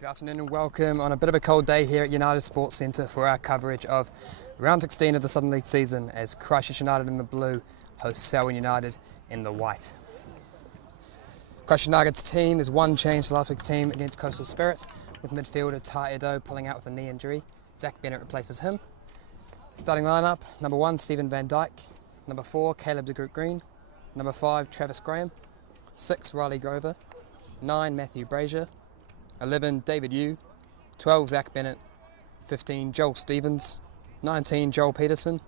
Good afternoon and welcome on a bit of a cold day here at United Sports Centre for our coverage of round 16 of the Southern League season as Christchurch United in the blue hosts Selwyn United in the white. Christchurch United's team, there's one change to last week's team against Coastal Spirit, with midfielder Tai Edo pulling out with a knee injury. Zach Bennett replaces him. Starting lineup, number 1 Stephen Van Dyke, number 4 Caleb de Groot Green, number 5 Travis Graham, 6 Riley Grover, 9 Matthew Brazier, 11 David Yu, 12 Zach Bennett, 15 Joel Stevens, 19 Joel Peterson,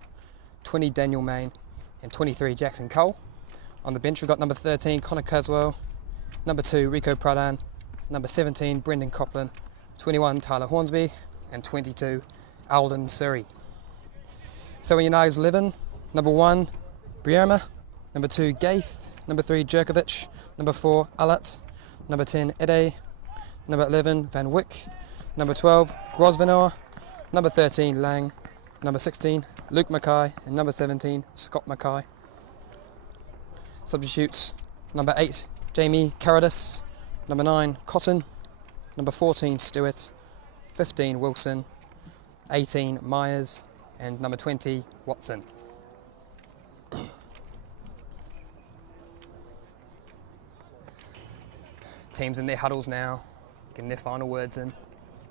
20 Daniel Main and 23 Jackson Cole. On the bench we've got number 13 Connor Caswell, number 2 Rico Pradhan, number 17 Brendan Coplin, 21 Tyler Hornsby and 22 Alden Surrey. So in United's 11, number 1 Briarma, number 2 Gaith, number 3 Jerkovic, number 4 Alat, number 10 Ede, number 11 Van Wyck, number 12 Grosvenor, number 13 Lang, number 16 Luke Mackay and number 17 Scott Mackay. Substitutes, number 8 Jamie Caradis, number 9 Cotton, number 14 Stewart, 15 Wilson, 18 Myers and number 20 Watson. Teams in their huddles now, getting their final words in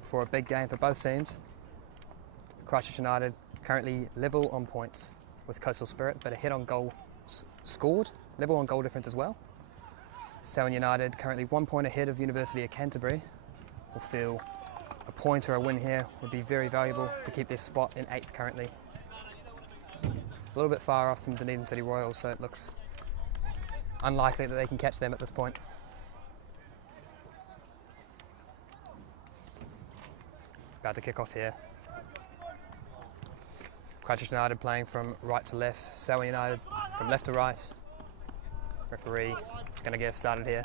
for a big game for both teams. Christchurch United currently level on points with Coastal Spirit, but ahead on goal scored, level on goal difference as well. Selwyn United currently 1 point ahead of University of Canterbury. Will feel a point or a win here would be very valuable to keep their spot in 8th currently. A little bit far off from Dunedin City Royals, so it looks unlikely that they can catch them at this point. About to kick off here. Christchurch United playing from right to left, Selwyn United from left to right. Referee is going to get us started here.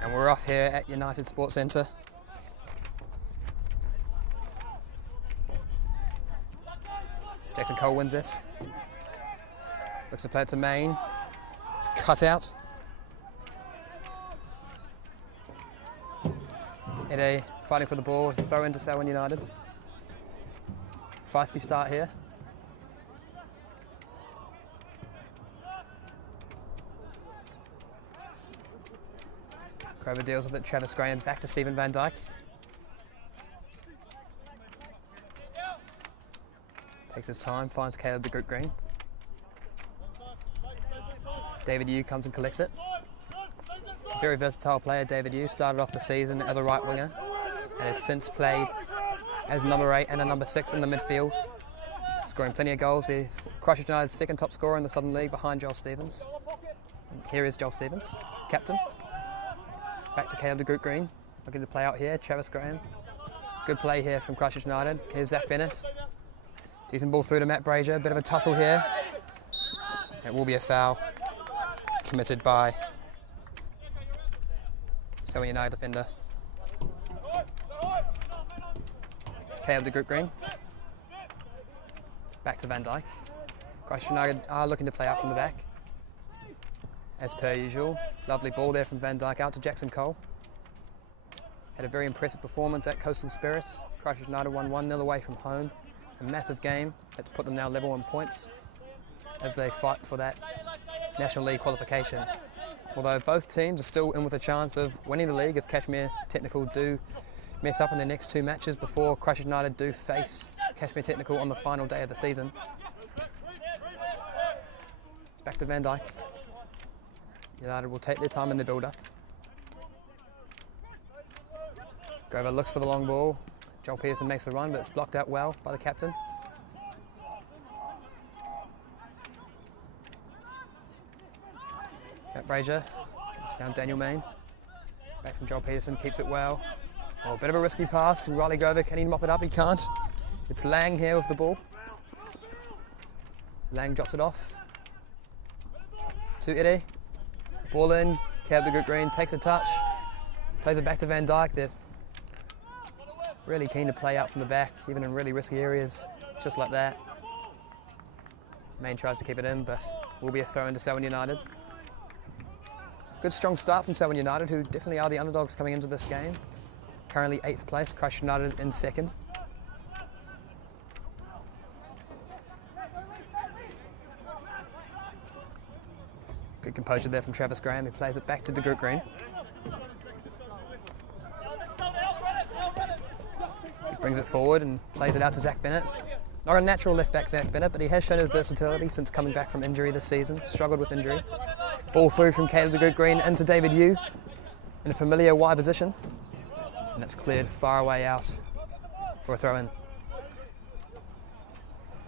And we're off here at United Sports Centre. Jackson Cole wins it. Looks to play it to Main. It's cut out. Ede fighting for the ball, throw into Selwyn United. Feisty start here. Grover deals with it, Travis Graham back to Stephen Van Dyke. Takes his time, finds Caleb de Groot Green. David Yu comes and collects it. Very versatile player, David Yu. Started off the season as a right winger and has since played as number 8 and a number 6 in the midfield, scoring plenty of goals. He's Christchurch United's second top scorer in the Southern League behind Joel Stevens. And here is Joel Stevens, captain. Back to Caleb de Groot Green, looking to play out here, Travis Graham. Good play here from Christchurch United. Here's Zach Bennett. Decent ball through to Matt Brazier, bit of a tussle here. It will be a foul committed by Selwyn United defender. Caleb de Groot Green. Back to Van Dyke. Christchurch United are looking to play out from the back, as per usual. Lovely ball there from Van Dyke out to Jackson Cole. Had a very impressive performance at Coastal Spirit. Christchurch United won 1-0 away from home. A massive game that's put them now level on points as they fight for that National League qualification. Although both teams are still in with a chance of winning the league if Cashmere Technical do mess up in their next 2 matches before Christchurch United do face Cashmere Technical on the final day of the season. It's back to Van Dyke. United will take their time in the build-up. Grover looks for the long ball. Joel Peterson makes the run, but it's blocked out well by the captain. Matt Brazier has found Daniel Main. Back from Joel Peterson, keeps it well. Oh, a bit of a risky pass from Riley Grover. Can he mop it up? He can't. It's Lang here with the ball. Lang drops it off to Ede. Ball in. Caleb de Groot Green takes a touch. Plays it back to Van Dyke. They're really keen to play out from the back, even in really risky areas, just like that. Main tries to keep it in, but will be a throw into Selwyn United. Good strong start from Selwyn United, who definitely are the underdogs coming into this game. Currently 8th place, Christchurch United in 2nd. Good composure there from Travis Graham, who plays it back to De Groot Green. Brings it forward and plays it out to Zach Bennett. Not a natural left back, Zach Bennett, but he has shown his versatility since coming back from injury this season. Struggled with injury. Ball through from Caleb De Groot Green into David Yu in a familiar wide position. And it's cleared far away out for a throw-in.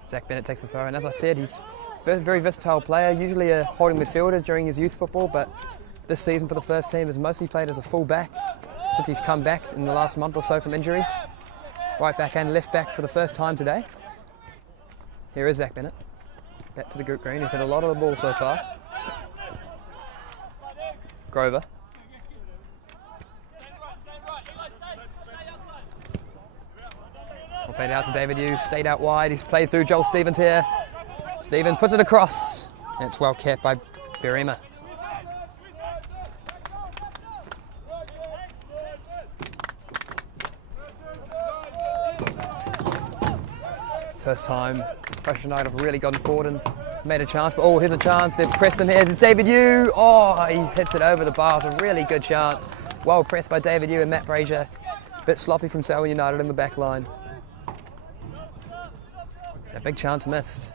Zach Bennett takes the throw, and as I said, he's a very versatile player, usually a holding midfielder during his youth football, but this season for the first team has mostly played as a full back since he's come back in the last month or so from injury. Right back and left back for the first time today. Here is Zach Bennett. Back to De Groot Green, who's had a lot of the ball so far. Grover. Played out to David Yu, stayed out wide. He's played through Joel Stevens here. Stevens puts it across, and it's well kept by Berima. First time Christchurch United have really gotten forward and made a chance, but oh, here's a chance. They've pressed them here. It's David Yu. Oh, he hits it over the bar. It's a really good chance. Well pressed by David Yu and Matt Brazier. A bit sloppy from Selwyn United in the back line. A big chance missed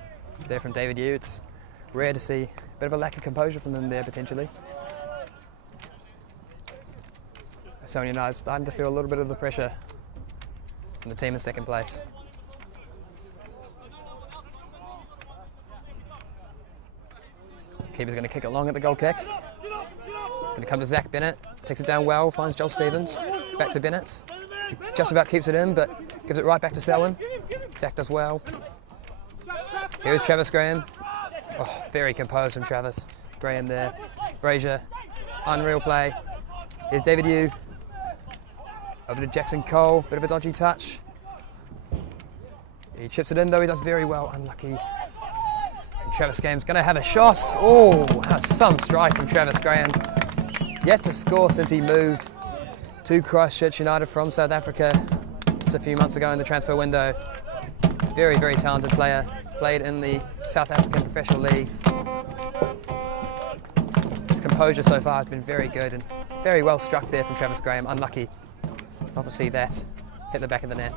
there from David Yu. It's rare to see a bit of a lack of composure from them there potentially. Selwyn United starting to feel a little bit of the pressure from the team in 2nd place. Keeper's going to kick it long at the goal kick. It's going to come to Zach Bennett. Takes it down well, finds Joel Stevens. Back to Bennett. Just about keeps it in, but gives it right back to Selwyn. Zach does well. Here's Travis Graham. Oh, very composed from Travis Graham there. Brazier, unreal play. Here's David Yu. Over to Jackson Cole, bit of a dodgy touch. He chips it in though, he does very well, unlucky. And Travis Graham's going to have a shot. Oh, that's some strike from Travis Graham. Yet to score since he moved to Christchurch United from South Africa just a few months ago in the transfer window. Very, very talented player. Played in the South African professional leagues. His composure so far has been very good and very well struck there from Travis Graham. Unlucky not to see that hit the back of the net.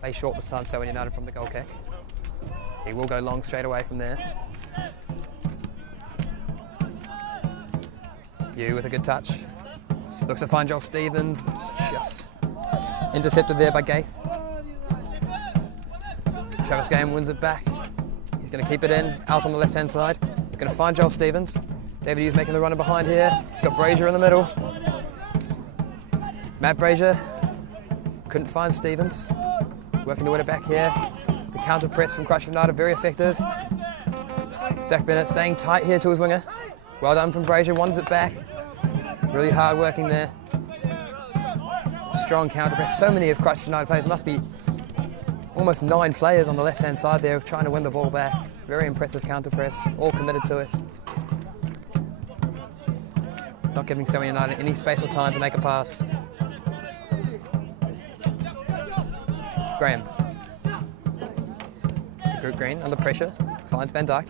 Play short this time, Selwyn United from the goal kick. He will go long straight away from there. Yu with a good touch. Looks to find Joel Stevens, just intercepted there by Gaith. Travis Graham wins it back. He's going to keep it in, out on the left-hand side. He's going to find Joel Stevens. David Yu's making the runner behind here. He's got Brazier in the middle. Matt Brazier couldn't find Stevens. Working to win it back here. The counter press from Christchurch United, very effective. Zach Bennett staying tight here to his winger. Well done from Brazier, wins it back. Really hard working there. Strong counter press. So many of Christchurch United players. There must be almost 9 players on the left-hand side there trying to win the ball back. Very impressive counter press, all committed to it. Not giving Selwyn United any space or time to make a pass. Graham. De Groot Green under pressure, finds Van Dijk.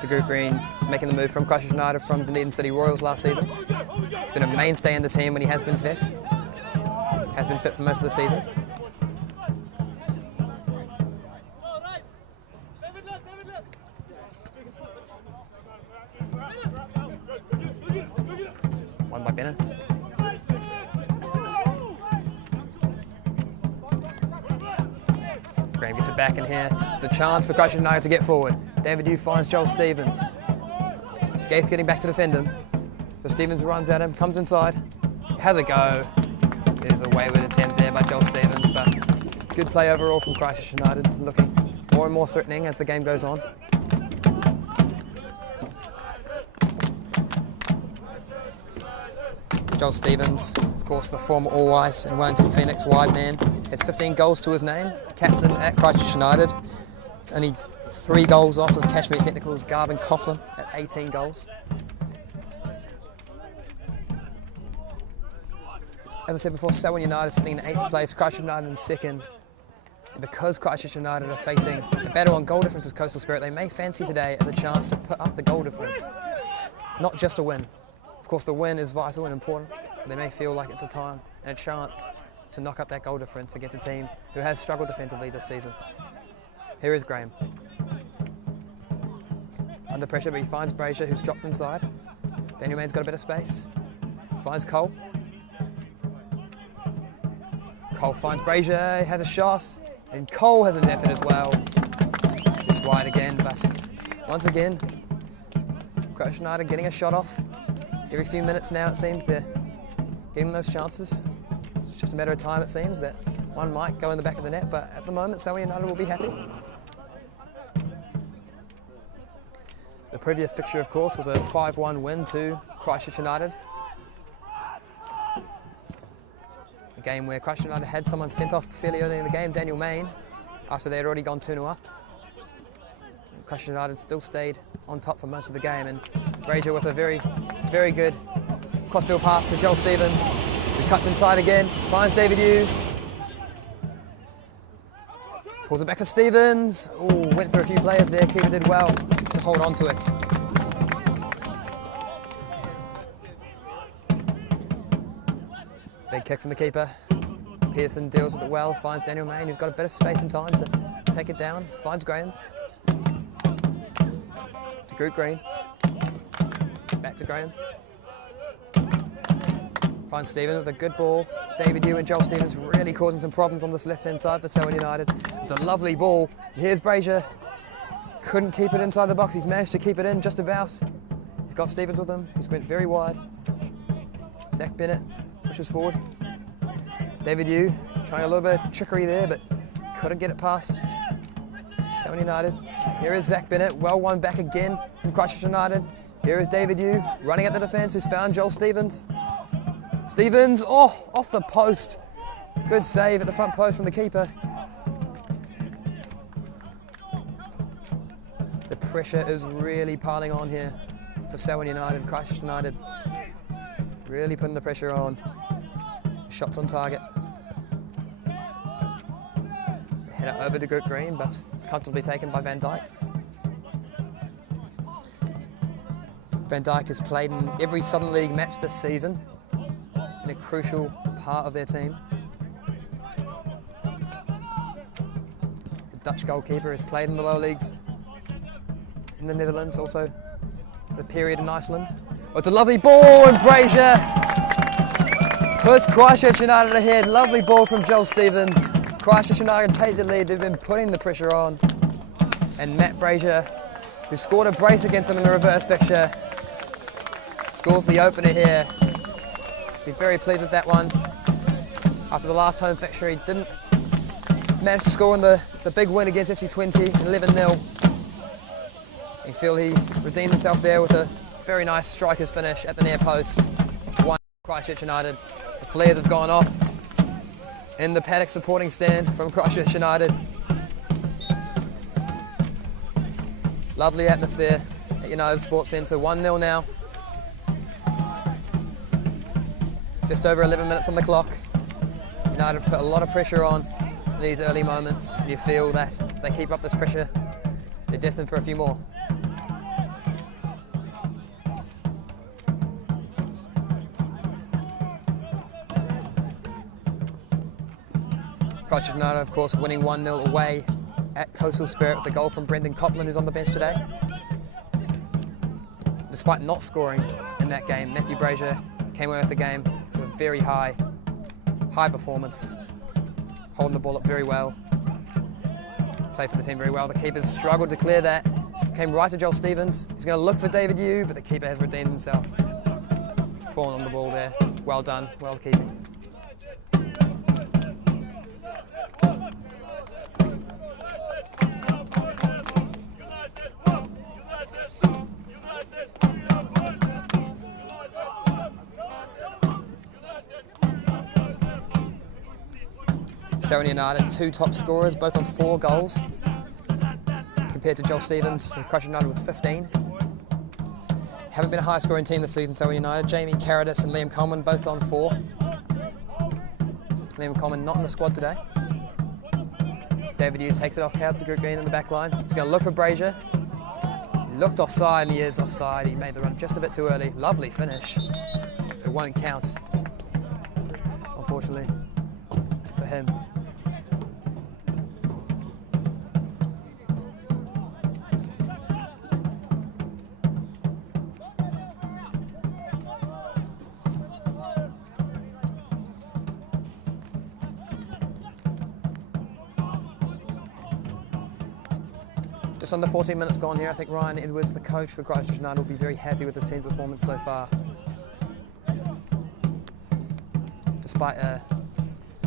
De Groot Green making the move from Christchurch United from Dunedin City Royals last season. He's been a mainstay in the team when he has been fit. Has been fit for most of the season. Won by Bennett. Graham gets it back in here. It's a chance for Christchurch United to get forward. David Yu finds Joel Stevens. Gaith getting back to defend him. So Stevens runs at him, comes inside, has a go. There's a wayward attempt there by Joel Stevens, but good play overall from Christchurch United, looking more and more threatening as the game goes on. Joel Stevens course, the former All White and Wellington Phoenix wide man, has 15 goals to his name, captain at Christchurch United. It's only 3 goals off of Cashmere Technical's Garvin Coughlin at 18 goals. As I said before, Selwyn United sitting in 8th place, Christchurch United in 2nd. And because Christchurch United are facing a battle on goal difference with Coastal Spirit, they may fancy today as a chance to put up the goal difference, not just a win. Of course, the win is vital and important, but they may feel like it's a time and a chance to knock up that goal difference against a team who has struggled defensively this season. Here is Graham. Under pressure, but he finds Brazier, who's dropped inside. Daniel Mayne's got a bit of space. Finds Cole. Cole finds Brazier, has a shot, and Cole has an effort as well. It's wide again, but once again, Christchurch United getting a shot off. Every few minutes now, it seems, they're getting those chances. It's just a matter of time, it seems, that one might go in the back of the net, but at the moment, Selwyn United will be happy. The previous picture, of course, was a 5-1 win to Christchurch United. A game where Christchurch United had someone sent off fairly early in the game, Daniel Mayne, after they had already gone 2-0 up. Christchurch United still stayed on top for most of the game, and Brazier with a very, very good crossfield pass to Joel Stevens, who cuts inside again, finds David Yu, pulls it back for Stevens. Ooh, went through a few players there, keeper did well to hold on to it. Big kick from the keeper. Pearson deals with it well, finds Daniel Mayne, who's got a bit of space and time to take it down, finds Graham. To Groot Green. Back to Graham. Finds Stevens with a good ball. David Yu and Joel Stevens really causing some problems on this left-hand side for Selwyn United. It's a lovely ball. Here's Brazier. Couldn't keep it inside the box. He's managed to keep it in just about. He's got Stevens with him. He's went very wide. Zach Bennett pushes forward. David Yu trying a little bit of trickery there, but couldn't get it past Selwyn United. Here is Zach Bennett, well won back again from Christchurch United. Here is David Yu running at the defence, who's found Joel Stevens. Stevens, oh, off the post. Good save at the front post from the keeper. The pressure is really piling on here for Selwyn United, Christchurch United. Really putting the pressure on. Shots on target. Head it over to Groot Green, but comfortably taken by Van Dijk. Van Dijk has played in every Southern League match this season, in a crucial part of their team. The Dutch goalkeeper has played in the lower leagues in the Netherlands, also the period in Iceland. Oh, it's a lovely ball, and Brazier puts Christchurch United ahead. Lovely ball from Joel Stevens. Christchurch United take the lead. They've been putting the pressure on. And Matt Brazier, who scored a brace against them in the reverse fixture, scores the opener here. Be very pleased with that one. After the last home fixture, he didn't manage to score in the big win against FC20, 11-0. You feel he redeemed himself there with a very nice striker's finish at the near post. 1 Christchurch United. The flares have gone off in the paddock supporting stand from Christchurch United. Lovely atmosphere at United Sports Centre. 1-0 now. Just over 11 minutes on the clock. United put a lot of pressure on in these early moments. You feel that if they keep up this pressure, they're destined for a few more. Christchurch United, of course, winning 1-0 away at Coastal Spirit with a goal from Brendan Copeland, who's on the bench today. Despite not scoring in that game, Matthew Brazier came away with the game with a very high performance, holding the ball up very well, played for the team very well. The keepers struggled to clear that, came right to Joel Stevens. He's going to look for David Yu, but the keeper has redeemed himself. Fallen on the ball there. Well done, well keeping. Selwyn United's 2 top scorers, both on 4 goals, compared to Joel Stevens for Christchurch United with 15. Haven't been a high scoring team this season, Selwyn United. Jamie Carradis and Liam Coleman both on 4. Liam Coleman not in the squad today. David Yu takes it off Caleb Green in the back line. He's going to look for Brazier. He looked offside and he is offside. He made the run just a bit too early. Lovely finish. It won't count, unfortunately, for him. Just under 14 minutes gone here. I think Ryan Edwards, the coach for Christchurch United, will be very happy with his team's performance so far. Despite a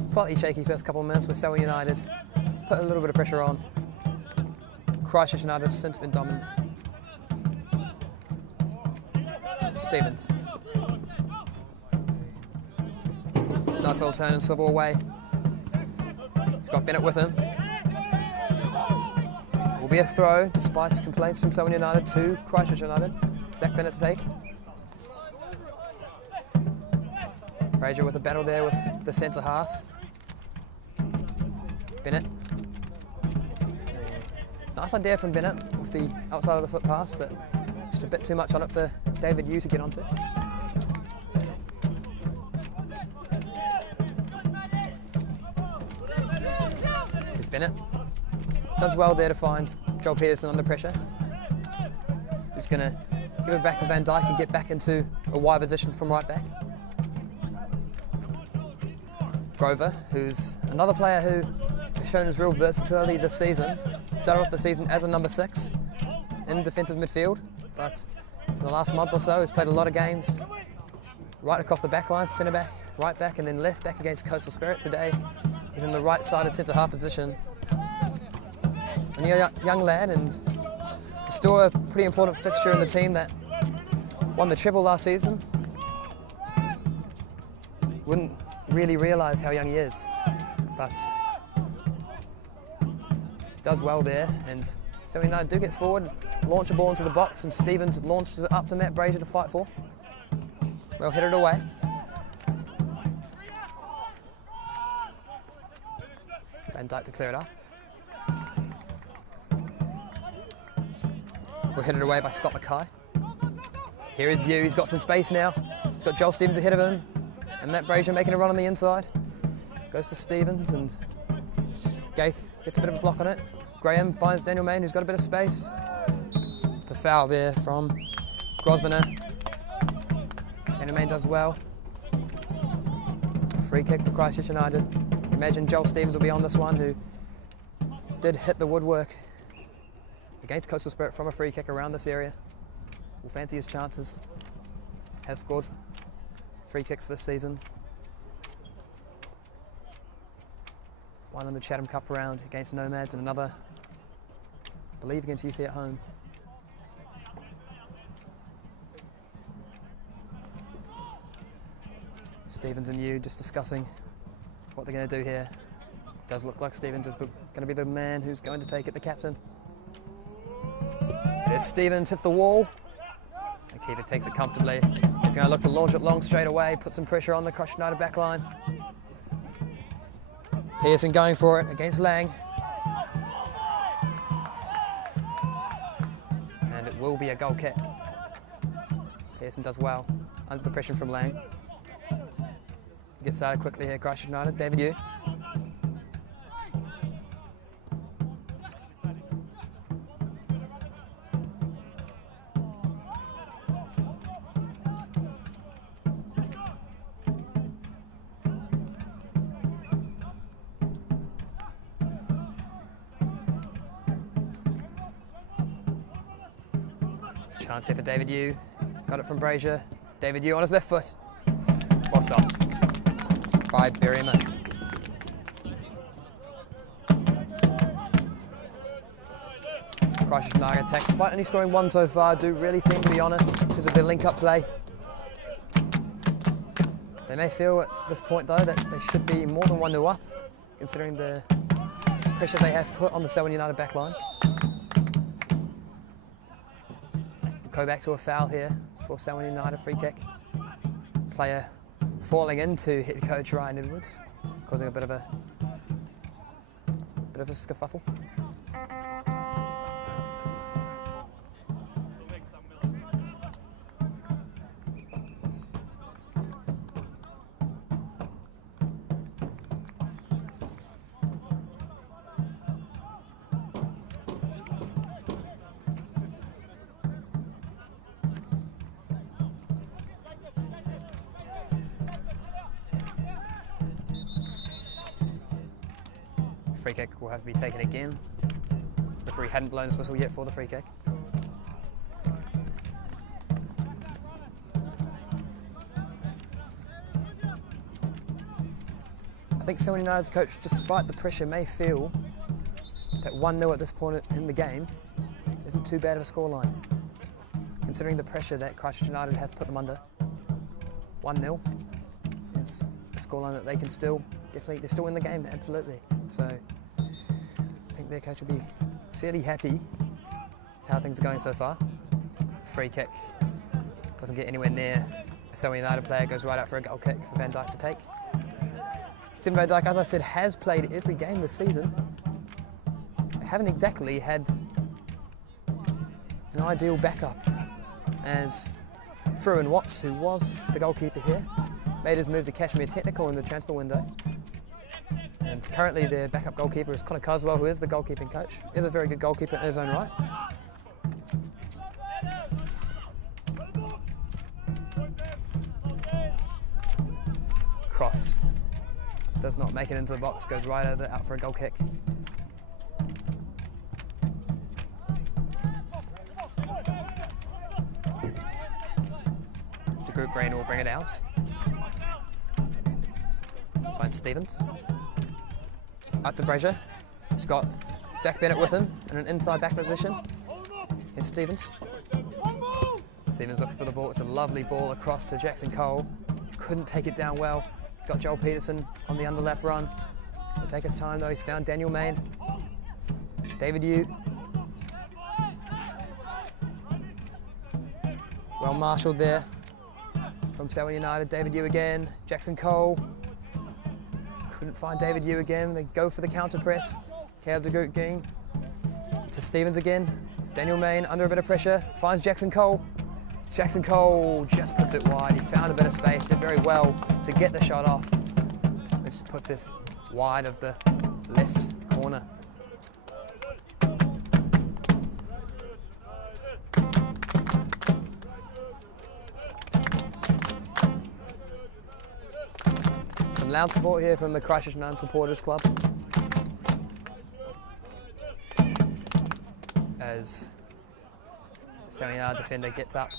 slightly shaky first couple of minutes with Selwyn United, put a little bit of pressure on. Christchurch United have since been dominant. Stevens. Nice little turn and swivel away. He's got Bennett with him. Will be a throw, despite complaints from Selwyn United to Christchurch United. Zach Bennett to take. Brazier with a battle there with the centre half. Bennett. Nice idea from Bennett with the outside of the foot pass, but just a bit too much on it for David Yu to get onto. Here's Bennett. Does well there to find Joel Peterson under pressure. He's going to give it back to Van Dijk and get back into a wide position from right back. Grover, who's another player who has shown his real versatility this season. Started off the season as a number 6 in defensive midfield, but in the last month or so he's played a lot of games right across the back line, centre back, right back, and then left back against Coastal Spirit. Today he's in the right-sided centre half position. And a young lad, and still a pretty important fixture in the team that won the treble last season. Wouldn't really realise how young he is, but does well there. And so we do get forward, launch a ball into the box, and Stevens launches it up to Matt Brazier to fight for. Well headed away. Van Dijk to clear it up. We're headed away by Scott Mackay. Here is Yu, he's got some space now. He's got Joel Stevens ahead of him, and Matt Brazier making a run on the inside. Goes for Stevens, and Gaith gets a bit of a block on it. Graham finds Daniel Main, who's got a bit of space. It's a foul there from Grosvenor. Daniel Main does well. Free kick for Christchurch United. Imagine Joel Stevens will be on this one, who did hit the woodwork against Coastal Spirit from a free kick around this area. Will fancy his chances. Has scored free kicks this season. One in the Chatham Cup round against Nomads, and another, I believe, against UC at home. Stevens and Yu just discussing what they're going to do here. Does look like Stevens is going to be the man who's going to take it, the captain. There's Stevens, hits the wall. The keeper takes it comfortably. He's going to look to launch it long straight away, put some pressure on the Christchurch United back line. Pearson going for it against Lang. And it will be a goal kick. Pearson does well under the pressure from Lang. Gets started quickly here, Christchurch United. David Yu. Chance here for David Yu. Got it from Brazier. David Yu on his left foot. Well stopped by Berryman. It's Christchurch United attack. Despite only scoring 1 so far, do really seem to be honest in terms of their link-up play. They may feel at this point though that they should be more than 1-0 up, considering the pressure they have put on the Selwyn United back line. Go back to a foul here for Selwyn United, free kick. Player falling into head coach Ryan Edwards, causing a bit of a skerfuffle. Free kick will have to be taken again. The referee hadn't blown his whistle yet for the free kick. I think Selwyn United's coach, despite the pressure, may feel that 1-0 at this point in the game isn't too bad of a scoreline, considering the pressure that Christchurch United have put them under. 1-0 is a scoreline that they can still, definitely, they're still in the game, absolutely. So I think their coach will be fairly happy how things are going so far. Free kick doesn't get anywhere near a Selwyn United player, goes right out for a goal kick for Van Dijk to take. Stephen Van Dijk, as I said, has played every game this season. They haven't exactly had an ideal backup, as Selwyn Watts, who was the goalkeeper here, made his move to Kashmir Technical in the transfer window. And currently their backup goalkeeper is Connor Coswell, who is the goalkeeping coach. Is a very good goalkeeper in his own right. Cross does not make it into the box, goes right over, out for a goal kick. The group green will bring it out. Finds Stevens. Up to Brazier. He's got Zach Bennett with him in an inside back position. Here's Stevens. Stevens looks for the ball. It's a lovely ball across to Jackson Cole. Couldn't take it down well. He's got Joel Peterson on the underlap run. He'll take his time though. He's found Daniel Main. David Yu. Well marshalled there from Selwyn United. David Yu again. Jackson Cole. Couldn't find David Yu again. They go for the counter press. Caleb de Groot Green to Stevens again. Daniel Main under a bit of pressure. Finds Jackson Cole. Jackson Cole just puts it wide. He found a bit of space, did very well to get the shot off. It just puts it wide of the left corner. Some loud support here from the Christchurch United Supporters Club, as the Selwyn United defender gets up.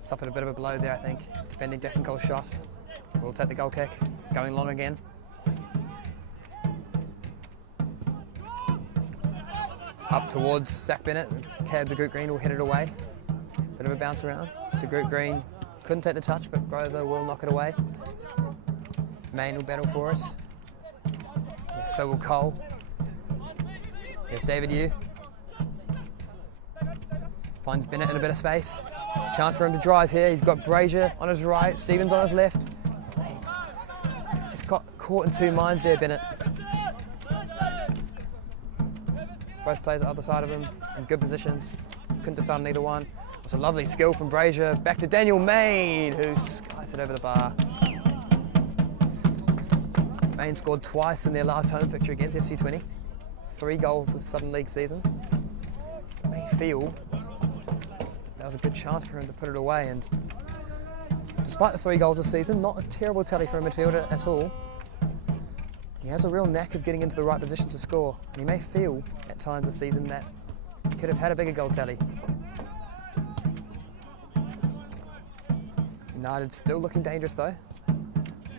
Suffered a bit of a blow there, I think, defending Jackson Cole's shot. We'll take the goal kick, going long again. Up towards Zach Bennett. Caleb de Groot Green will hit it away. Bit of a bounce around. De Groot Green couldn't take the touch, but Grover will knock it away. Main will battle for it. So will Cole. There's David Yu. Finds Bennett in a bit of space. Chance for him to drive here. He's got Brazier on his right, Stevens on his left. Just got caught in two minds there, Bennett. Both players at the other side of him in good positions. Couldn't decide on either one. It was a lovely skill from Brazier. Back to Daniel Main, who skies it over the bar. Main scored twice in their last home fixture against FC20. 3 goals this Southern League season. May feel that was a good chance for him to put it away, and despite the 3 goals this season, not a terrible tally for a midfielder at all. He has a real knack of getting into the right position to score, and he may feel at times this season that he could have had a bigger goal tally. United still looking dangerous though.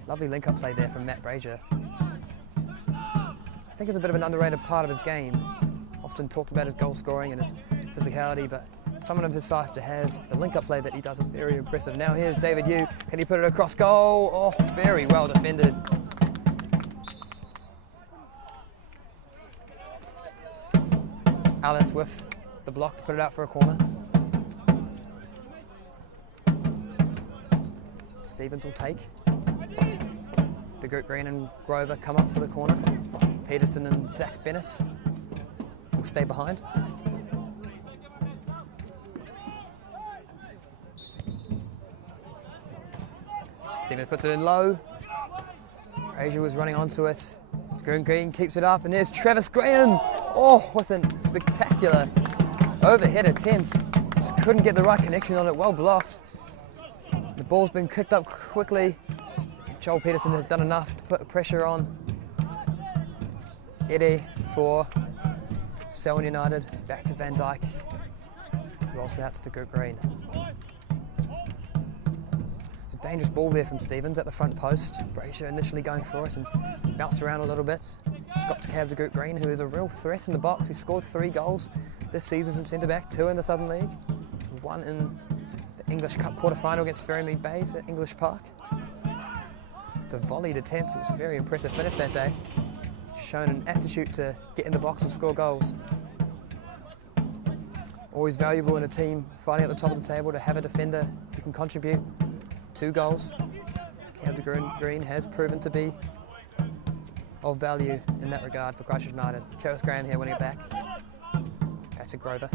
Lovely link-up play there from Matt Brazier. I think it's a bit of an underrated part of his game. He's often talked about his goal scoring and his physicality, but someone of his size to have the link-up play that he does is very impressive. Now here's David Yu. Can he put it across goal? Oh, very well defended. Alice with the block to put it out for a corner. Stevens will take. De Groot Green and Grover come up for the corner. Peterson and Zach Bennett will stay behind. Stevens puts it in low. Fraser was running onto it. Green keeps it up, and there's Travis Graham. Oh, with a spectacular overhead attempt. Just couldn't get the right connection on it. Well blocked. The ball's been kicked up quickly. Joel Peterson has done enough to put pressure on Eddie for Selwyn United. Back to Van Dyke. Rolls it out to De Groot Green. It's a dangerous ball there from Stevens at the front post. Brazier initially going for it and bounced around a little bit. Got to cab De Groot Green, who is a real threat in the box. He scored 3 goals this season from centre back, 2 in the Southern League, 1 in the English Cup quarter-final against Ferrymead Bays at English Park. The volleyed attempt, it was a very impressive finish that day. Shown an aptitude to get in the box and score goals. Always valuable in a team fighting at the top of the table to have a defender who can contribute 2 goals. Cab De Groot Green has proven to be of value in that regard for Christchurch United. Travis Graham here winning it back. Back to Grover.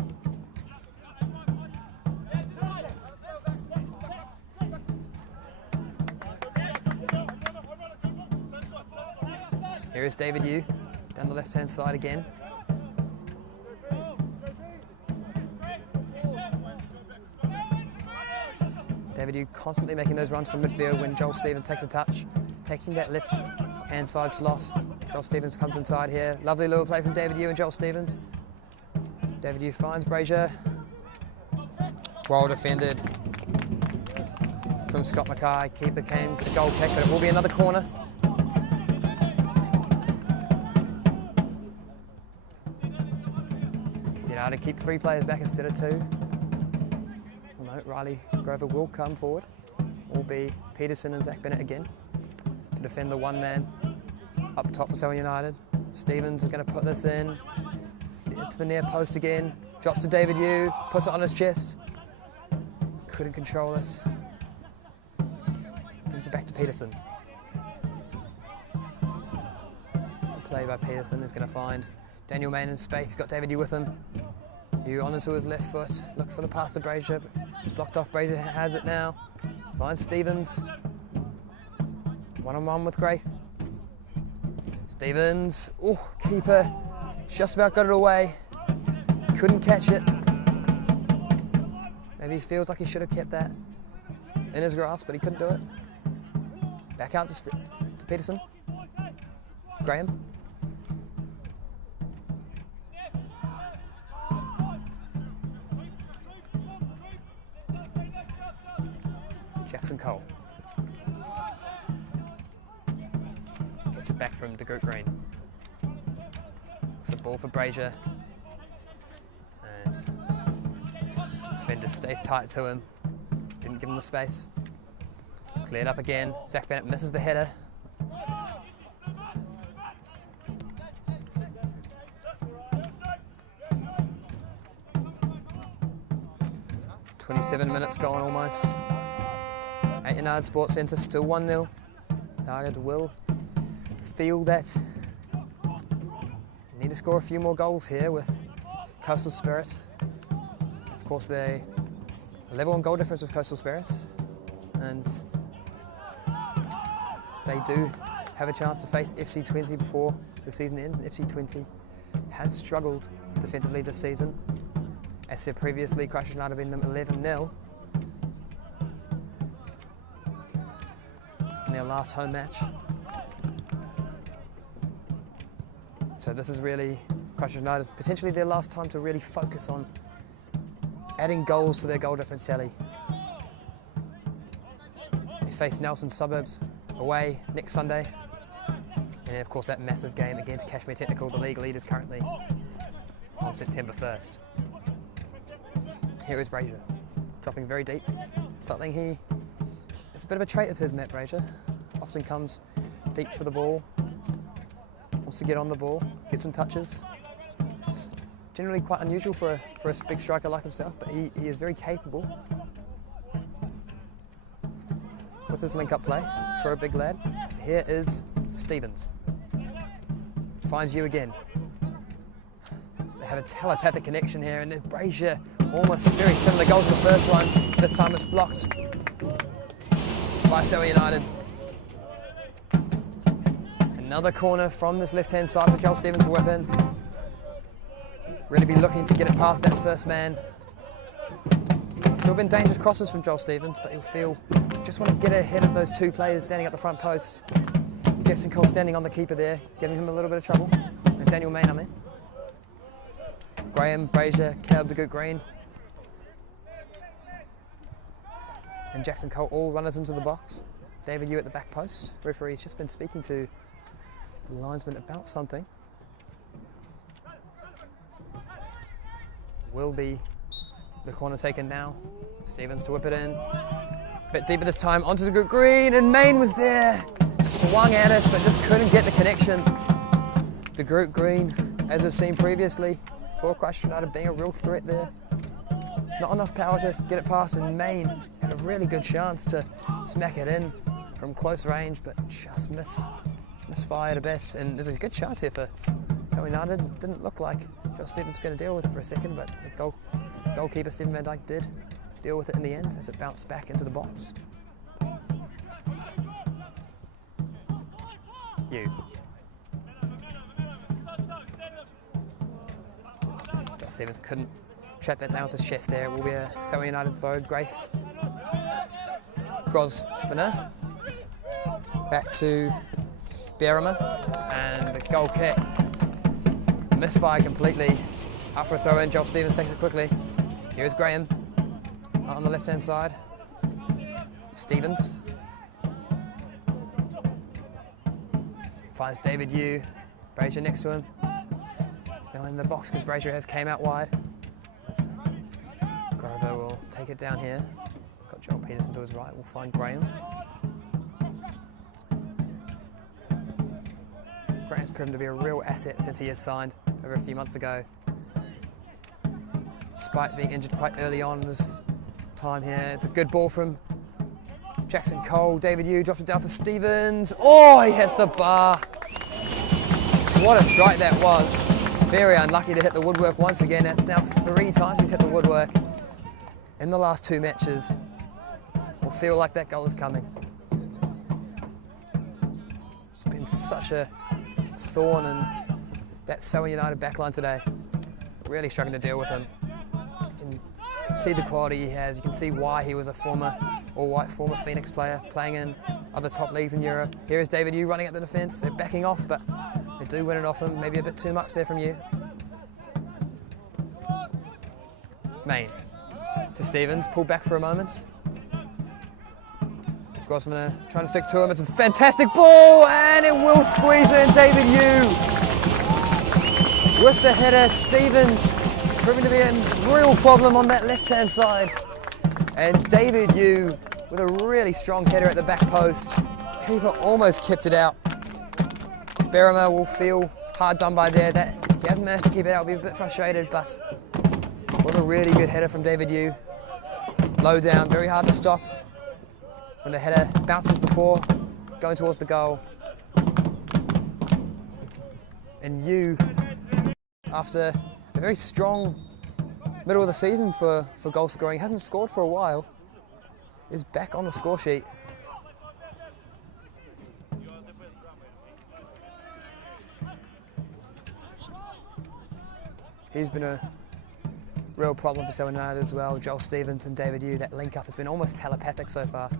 Here is David Yu down the left-hand side again. David Yu constantly making those runs from midfield when Joel Stevens takes a touch, taking that left-hand side slot. Joel Stevens comes inside here. Lovely little play from David Yu and Joel Stevens. David Yu finds Brazier. Well defended from Scott Mackay. Keeper came to the goal kick, but it will be another corner. To keep 3 players back instead of 2. Well, no, Riley Grover will come forward. Will be Peterson and Zach Bennett again to defend the 1-man up top for Selwyn United. Stevens is going to put this in to the near post again. Drops to David Yu, puts it on his chest. Couldn't control it. Brings it back to Peterson. Play by Peterson is going to find Daniel Main in space. He's got David Yu with him. Yu on into his left foot. Look for the pass to Brazier. It's blocked off. Brazier has it now. Finds Stevens. 1-on-1 with Graith. Stevens. Oh, keeper. Just about got it away. Couldn't catch it. Maybe he feels like he should have kept that in his grasp, but he couldn't do it. Back out to Peterson. Graham. Jackson Cole. Gets it back from De Groot Green. It's the ball for Brazier. And defender stays tight to him. Didn't give him the space. Cleared up again. Zach Bennett misses the header. "27 minutes gone almost. 8 United Sports Centre, still 1-0. United will feel that they need to score a few more goals here with Coastal Spirit. Of course, they level on goal difference with Coastal Spirit, and they do have a chance to face FC20 before the season ends. FC20 have struggled defensively this season. As said previously, Christchurch United have been them 11-0 in their last home match. So this is really Christchurch United, potentially their last time to really focus on adding goals to their goal difference tally. They face Nelson Suburbs away next Sunday. And then of course that massive game against Cashmere Technical, the league leaders currently, on September 1st. Here is Brazier, dropping very deep. Something it's a bit of a trait of his, Matt Brazier. Often comes deep for the ball, wants to get on the ball, get some touches. Generally quite unusual for a big striker like himself, but he is very capable with his link-up play for a big lad. Here is Stevens. Finds you again. They have a telepathic connection here, and Brazier almost very similar goals to the first one. This time it's blocked by Selwyn United. Another corner from this left-hand side for Joel Stevens to whip in. Really be looking to get it past that first man. Still been dangerous crosses from Joel Stevens, but he'll feel just want to get ahead of those two players standing at the front post. Jackson Cole standing on the keeper there, giving him a little bit of trouble. And Daniel Main, I mean. Graham, Brazier, Caleb de Goot Green. And Jackson Cole all runners into the box. David Yu at the back post. Referee's just been speaking to the linesman about something. Will be the corner taken now. Stevens to whip it in. Bit deeper this time, onto the good green, and Main was there. Swung at it, but just couldn't get the connection. De Groot Green, as we've seen previously, for Christchurch United being a real threat there. Not enough power to get it past, and Main had a really good chance to smack it in from close range, but just misfired at best. And there's a good chance here for Selwyn United. Didn't look like Joel Stevens was going to deal with it for a second, but the goalkeeper Stephen Van Dyke did deal with it in the end as it bounced back into the box. Joel Stevens couldn't shut that down with his chest there. It will be a Selwyn United throw. Grafe. Grosvenor. Back to Berrimer. And the goal kick. Misfire completely. Up for a throw in. Joel Stevens takes it quickly. Here's Graham on the left hand side. Stevens finds David Yu. Brazier next to him. He's now in the box because Brazier has came out wide. Grover will take it down here. He's got Joel Peterson to his right. We'll find Graham. Graham's proven to be a real asset since he has signed over a few months ago. Despite being injured quite early on in his time here. It's a good ball from Jackson Cole. David Yu drops it down for Stevens. Oh, he hits the bar. What a strike that was. Very unlucky to hit the woodwork once again. That's now 3 times he's hit the woodwork in the last 2 matches. Will feel like that goal is coming. It's been such a thorn in that Selwyn United backline today. Really struggling to deal with him. You can see the quality he has. You can see why he was a former all-white former Phoenix player playing in other top leagues in Europe. Here is David Yu running at the defence. They're backing off, but they do win it off him. Maybe a bit too much there from Yu. Main to Stevens, pulled back for a moment. Grosvenor trying to stick to him. It's a fantastic ball, and it will squeeze in. David Yu with the header. Stevens proving to be a real problem on that left-hand side. And David Yu with a really strong header at the back post. Keeper almost kept it out. Berrimer will feel hard done by there. That he hasn't managed to keep it out. Will be a bit frustrated, but it was a really good header from David Yu. Low down, very hard to stop when the header bounces before going towards the goal. And Yu, after a very strong middle of the season for goal scoring, hasn't scored for a while, is back on the score sheet. He's been a real problem for Selwyn United as well. Joel Stevens and David Yu, that link up has been almost telepathic so far.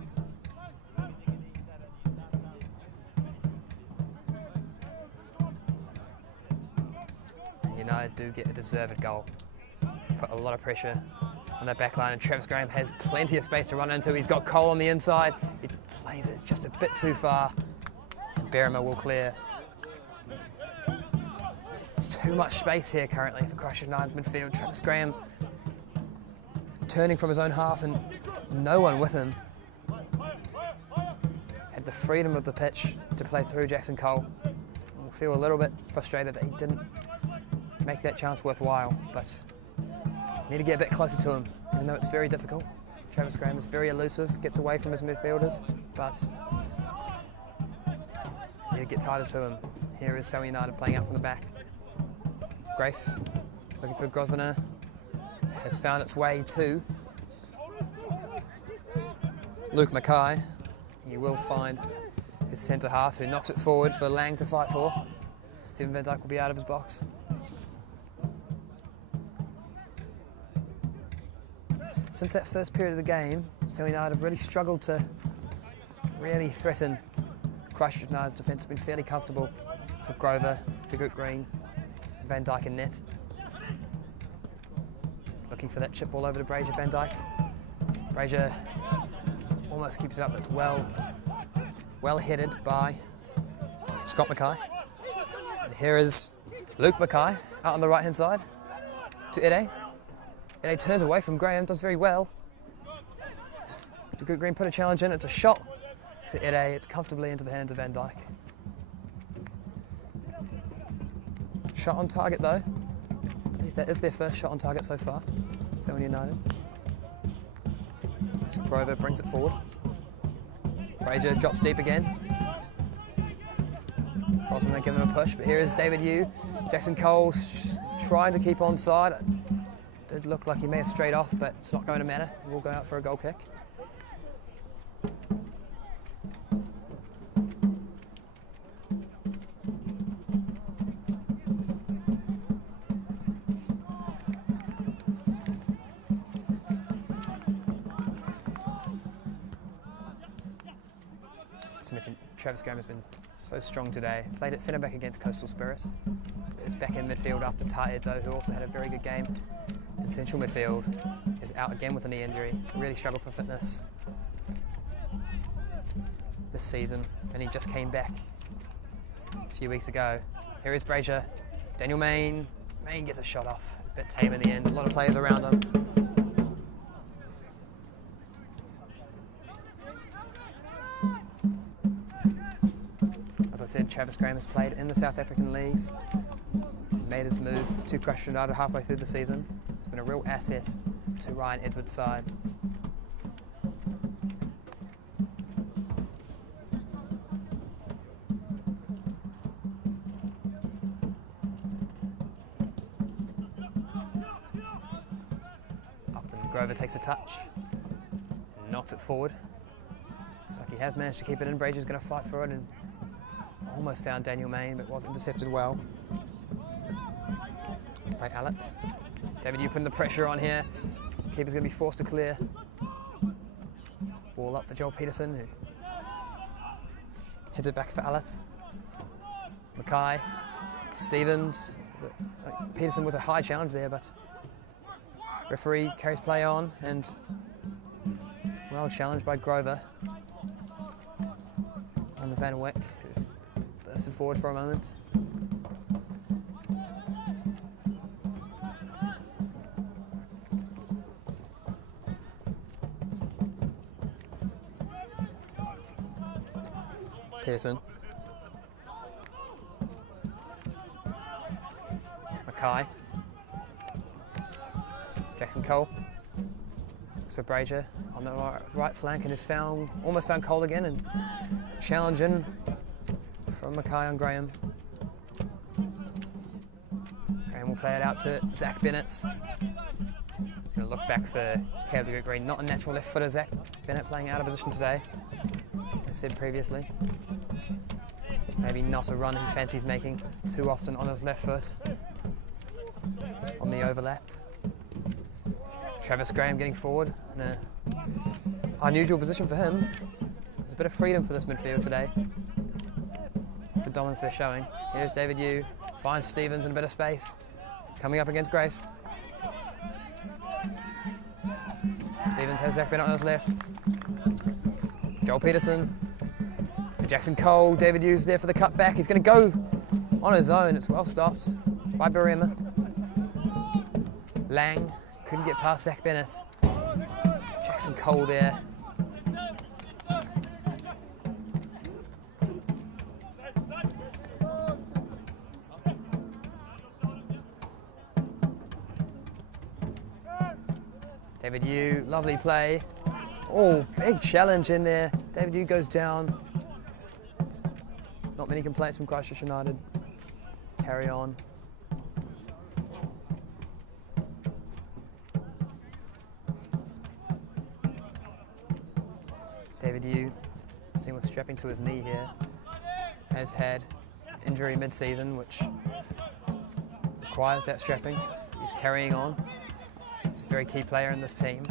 United do get a deserved goal. Put a lot of pressure on that back line, and Travis Graham has plenty of space to run into. He's got Cole on the inside. He plays it just a bit too far. Berrimer will clear. There's too much space here currently for Christchurch United's midfield. Travis Graham turning from his own half and no one with him. Had the freedom of the pitch to play through Jackson Cole. We'll feel a little bit frustrated that he didn't make that chance worthwhile, but need to get a bit closer to him, even though it's very difficult. Travis Graham is very elusive, gets away from his midfielders, but need to get tighter to him. Here is Selwyn United playing out from the back. Grafe looking for Grosvenor, has found its way to Luke Mackay. He will find his centre half, who knocks it forward for Lang to fight for. Stephen Van Dijk will be out of his box. Since that first period of the game, Selwyn United have really struggled to really threaten Christchurch United's defence. Has been fairly comfortable for Grover, De Groot Green, Van Dijk and net. He's looking for that chip ball over to Brazier. Van Dijk. Brazier almost keeps it up, but it's well headed by Scott Mackay. And here is Luke Mackay out on the right hand side to Ede. Ede turns away from Graham, does very well. De Groot Green put a challenge in, it's a shot for Ede, it's comfortably into the hands of Van Dijk. Shot on target though. I believe that is their first shot on target so far, Selwyn United. So Grover brings it forward. Brazier drops deep again. Osman going to give him a push, but here is David Yu. Jackson Cole trying to keep on side. Did look like he may have strayed off, but it's not going to matter. We'll go out for a goal kick. As I mentioned, Travis Graham has been so strong today. Played at centre back against Coastal Spirits. Is back in midfield after Taeto, who also had a very good game in central midfield. Is out again with a knee injury. Really struggled for fitness this season, and he just came back a few weeks ago. Here is Brazier. Daniel Main. Main gets a shot off. A bit tame in the end. A lot of players around him. As I said, Travis Graham has played in the South African leagues, made his move to Christchurch United halfway through the season. It's been a real asset to Ryan Edwards' side. Up and Grover takes a touch, knocks it forward. Looks like he has managed to keep it in. Brazier's going to fight for it and almost found Daniel Main, but was intercepted well by Allett. David, you putting the pressure on here. Keeper's going to be forced to clear. Ball up for Joel Peterson, who heads it back for Allett. Mackay, Stevens, Peterson with a high challenge there, but referee carries play on, and well challenged by Grover on the Van Wyck. Bursted forward for a moment. Pearson. Mackay. Jackson Cole. Looks for Brazier on the right flank and is almost found Cole again, and challenging from Mackay on Graham. Graham will play it out to Zach Bennett. He's going to look back for Caleb de Groot Green. Not a natural left footer, Zach Bennett playing out of position today, as said previously. Maybe not a run he fancies making too often on his left foot on the overlap. Travis Graham getting forward in an unusual position for him. There's a bit of freedom for this midfield today. The dominance they're showing. Here's David Yu, finds Stevens in a bit of space, coming up against Grafe. Stevens has Zach Bennett on his left. Joel Peterson, Jackson Cole, David Yu's there for the cut back. He's going to go on his own. It's well stopped by Barema. Lang couldn't get past Zach Bennett. Jackson Cole there. David Yu, lovely play. Oh, big challenge in there. David Yu goes down. Not many complaints from Christchurch United. Carry on. David Yu, seen with strapping to his knee here, has had injury mid-season, which requires that strapping. He's carrying on. He's a very key player in this team.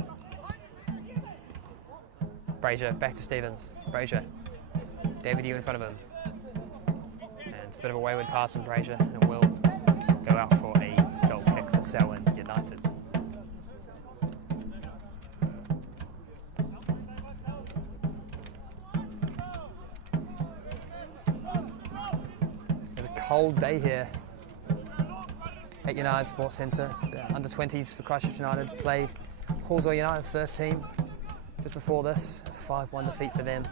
Brazier, back to Stevens. Brazier, David Yu in front of him. And it's a bit of a wayward pass from Brazier, and it will go out for a goal kick for Selwyn United. There's a cold day here at United Sports Centre. The under-20s for Christchurch United played Hallswell United first team just before this, 5-1 defeat for them.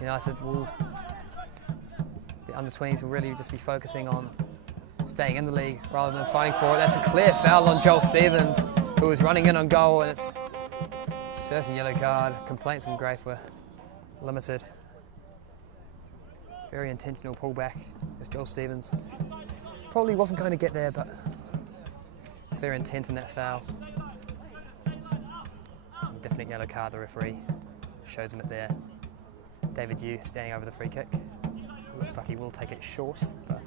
United will, the under-20s will really just be focusing on staying in the league rather than fighting for it. That's a clear foul on Joel Stevens, who was running in on goal, and it's a certain yellow card. Complaints from Grafe were limited. Very intentional pullback as Joel Stevens probably wasn't going to get there, but clear intent in that foul. Definite yellow card, the referee shows him it there. David Yu standing over the free kick. Looks like he will take it short, but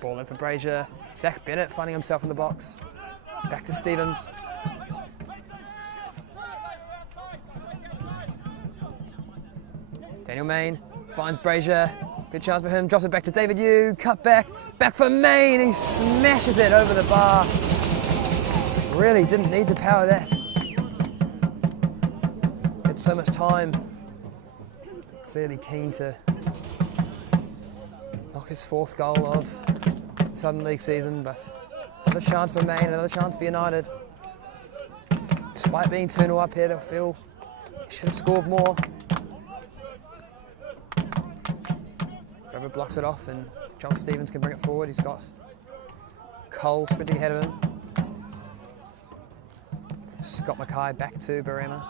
ball in for Brazier. Zach Bennett finding himself in the box. Back to Stevens. Daniel Main finds Brazier. Good chance for him. Drops it back to David Yu. Cut back. Back for Main. He smashes it over the bar. Really didn't need to power that. Had so much time. Clearly keen to knock his fourth goal of the Southern League season, but another chance for Main, another chance for United. Despite being 2-0 up here, they'll feel they should have scored more. Grover blocks it off, and Joel Stevens can bring it forward. He's got Cole sprinting ahead of him. Scott Mackay back to Barema.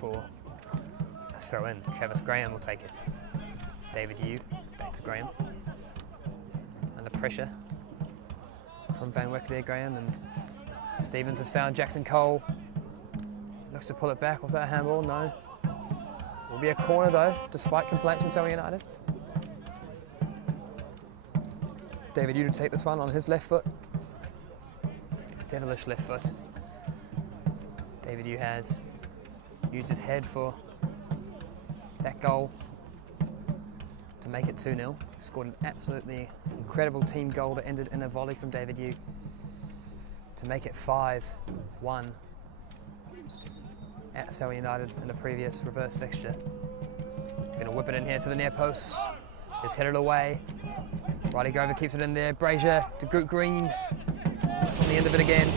For a throw in. Travis Graham will take it. David Yu back to Graham. Under pressure from Van Wyck there, Graham, and Stevens has found Jackson Cole. Looks to pull it back. Was that a handball? No. Will be a corner though, despite complaints from Selwyn United. David Yu to take this one on his left foot. Devilish left foot. David Yu has used his head for that goal to make it 2-0. Scored an absolutely incredible team goal that ended in a volley from David Yu to make it 5-1 at Selwyn United in the previous reverse fixture. He's going to whip it in here to the near post. It's headed away. Riley Grover keeps it in there. Brazier to Groot Green. Just on the end of it again.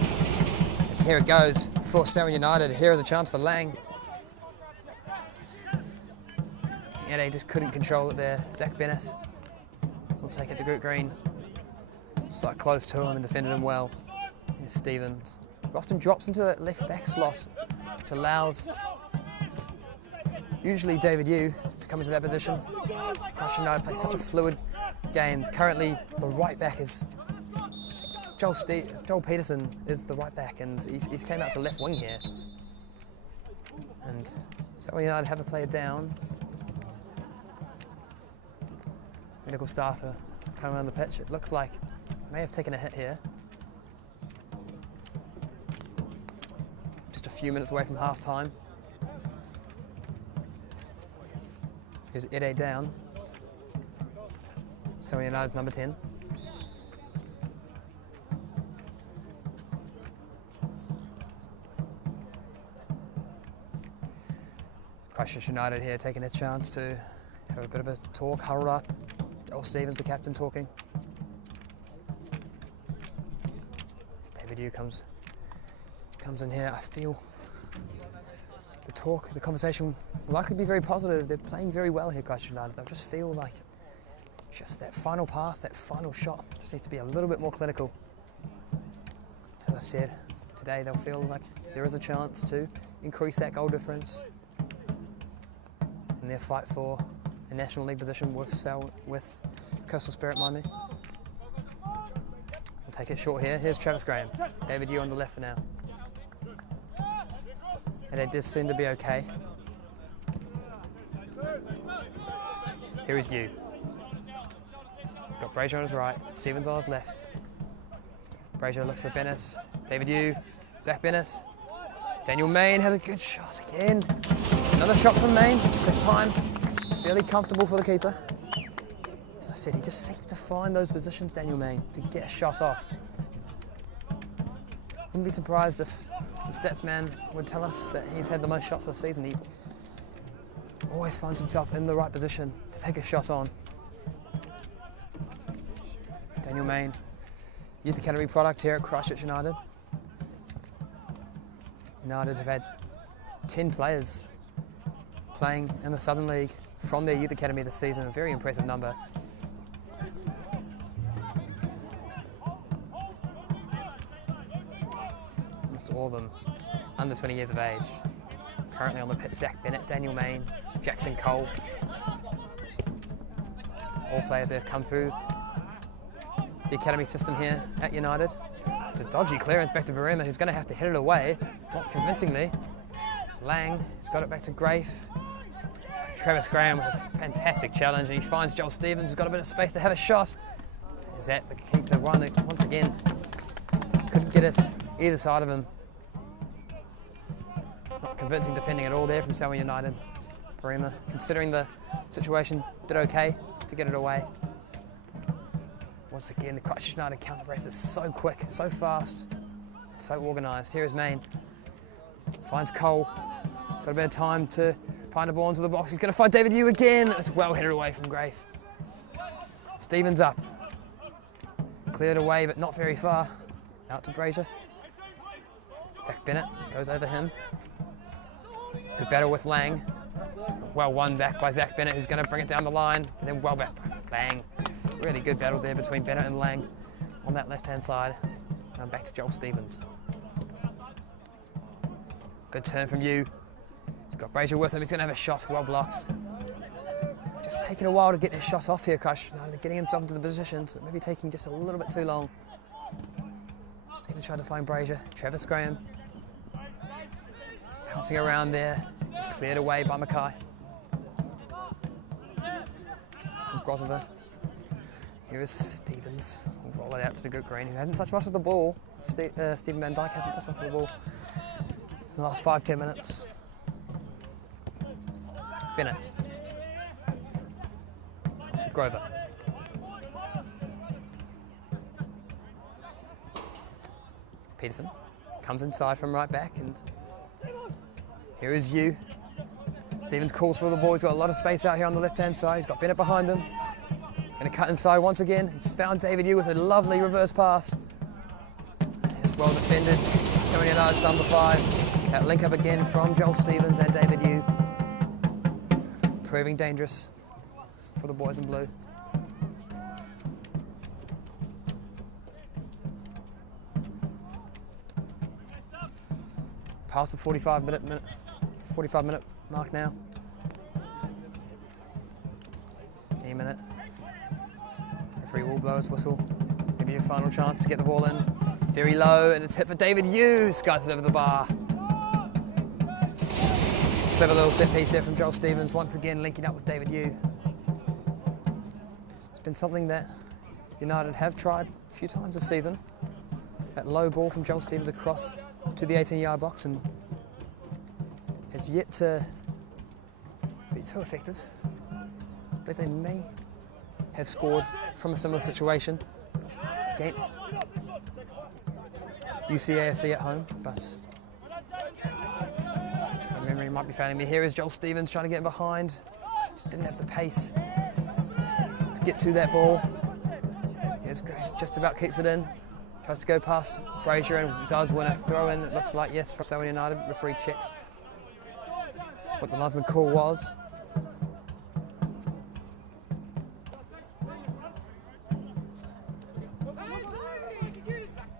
And here it goes for Selwyn United. Here is a chance for Lang. Yeah, they just couldn't control it there. Zach Bennett will take it to Groot Green. Stuck close to him and defended him well. Here's Stevens, who often drops into that left back slot, which allows usually David Yu to come into that position. Christchurch United play such a fluid game. Currently, the right back is Joel Peterson is the right back, and he's came out to left wing here. And Selwyn United have a player down. Medical staff are coming around the pitch. It looks like may have taken a hit here. Just a few minutes away from half time. Here's Ede down. Selwyn United's number 10. Christchurch United here taking a chance to have a bit of a talk, huddled up. Joel Stevens, the captain, talking. As David Yu comes in here, I feel the conversation will likely be very positive. They're playing very well here, Christchurch United. I just feel like just that final pass, that final shot, just needs to be a little bit more clinical. As I said, today they'll feel like there is a chance to increase that goal difference in their fight for a National League position with Coastal Spirit, mind me. We'll take it short here. Here's Travis Graham. David Yu on the left for now. And it does seem to be okay. Here is Yu. He's got Brazier on his right, Stevens on his left. Brazier looks for Bennett. David Yu, Zach Bennett. Daniel Main has a good shot again. Another shot from Main, this time fairly comfortable for the keeper. As I said, he just seems to find those positions, Daniel Main, to get a shot off. Wouldn't be surprised if the stats man would tell us that he's had the most shots this season. He always finds himself in the right position to take a shot on. Daniel Main, Youth Academy product here at Christchurch United. United have had 10 players playing in the Southern League from their Youth Academy this season, a very impressive number. Almost all of them under 20 years of age. Currently on the pitch, Zach Bennett, Daniel Main, Jackson Cole. All players that have come through the academy system here at United. It's a dodgy clearance back to Barema, who's going to have to hit it away, not convincingly. Lang has got it back to Grafe. Travis Graham with a fantastic challenge, and he finds Joel Stevens, has got a bit of space to have a shot. Is that the keeper once again? Couldn't get it either side of him. Not convincing defending at all there from Selwyn United. Barema, considering the situation, did okay to get it away. Once again, the Christchurch United counter press is so quick, so fast, so organised. Here is Main. Finds Cole. Got a bit of time to find a ball into the box. He's going to find David Yu again. It's well headed away from Grafe. Stevens up. Cleared away, but not very far. Out to Brazier. Zach Bennett goes over him. Good battle with Lang. Well won back by Zach Bennett, who's going to bring it down the line. And then well back by Lang. Really good battle there between Bennett and Lang on that left-hand side. And back to Joel Stevens. Good turn from Yu. He's got Brazier with him. He's going to have a shot. Well blocked. Just taking a while to get this shot off here, Crush. Getting himself into the positions, but maybe taking just a little bit too long. Stevens tried to find Brazier. Travis Graham. Bouncing around there. Cleared away by Mackay. Grosvenor. Here is Stevens. We'll roll it out to the good green, who hasn't touched much of the ball. Stephen Van Dijk hasn't touched much of the ball in the last 5-10 minutes. Bennett. To Grover. Peterson comes inside from right back, and here is Yu. Stevens calls for the ball. He's got a lot of space out here on the left-hand side. He's got Bennett behind him. Going to cut inside once again. He's found David Yu with a lovely reverse pass. It's well defended. Selwyn United's number 5. That link up again from Joel Stevens and David Yu. Proving dangerous for the boys in blue. Past the 45 minute mark now. Any minute. Referee will blow his whistle. Maybe a final chance to get the ball in. Very low, and it's hit for David Yu. Skies it over the bar. Clever little set piece there from Joel Stevens, once again linking up with David Yu. It's been something that United have tried a few times this season. That low ball from Joel Stevens across to the 18-yard box, and has yet to be so effective. believe they may have scored from a similar situation against UCASC at home, but my memory might be failing me. Here is Joel Stevens trying to get in behind. Just didn't have the pace to get to that ball. Here's Graves, just about keeps it in. Tries to go past Brazier and does win a throw in. It looks like yes from Selwyn United. Referee checks what the linesman call was.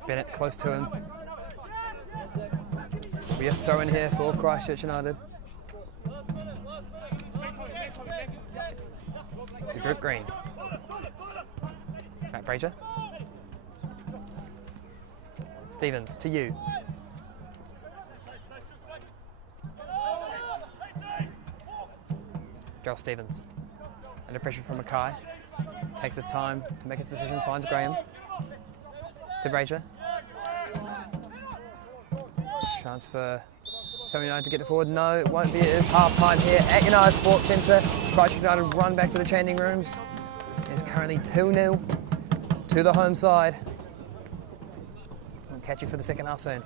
Bennett close to him. There'll be a throw in here for Christchurch United. To Group Green. Matt Brazier. Stevens to you. Joel Stevens. Under pressure from Mackay. Takes his time to make his decision, finds Graham. To Brazier. Chance for Selwyn United to get it forward. No, it won't be. It is half-time here at United Sports Centre. Christchurch United run back to the changing rooms. It's currently 2-0 to the home side. I'll catch you for the second half soon.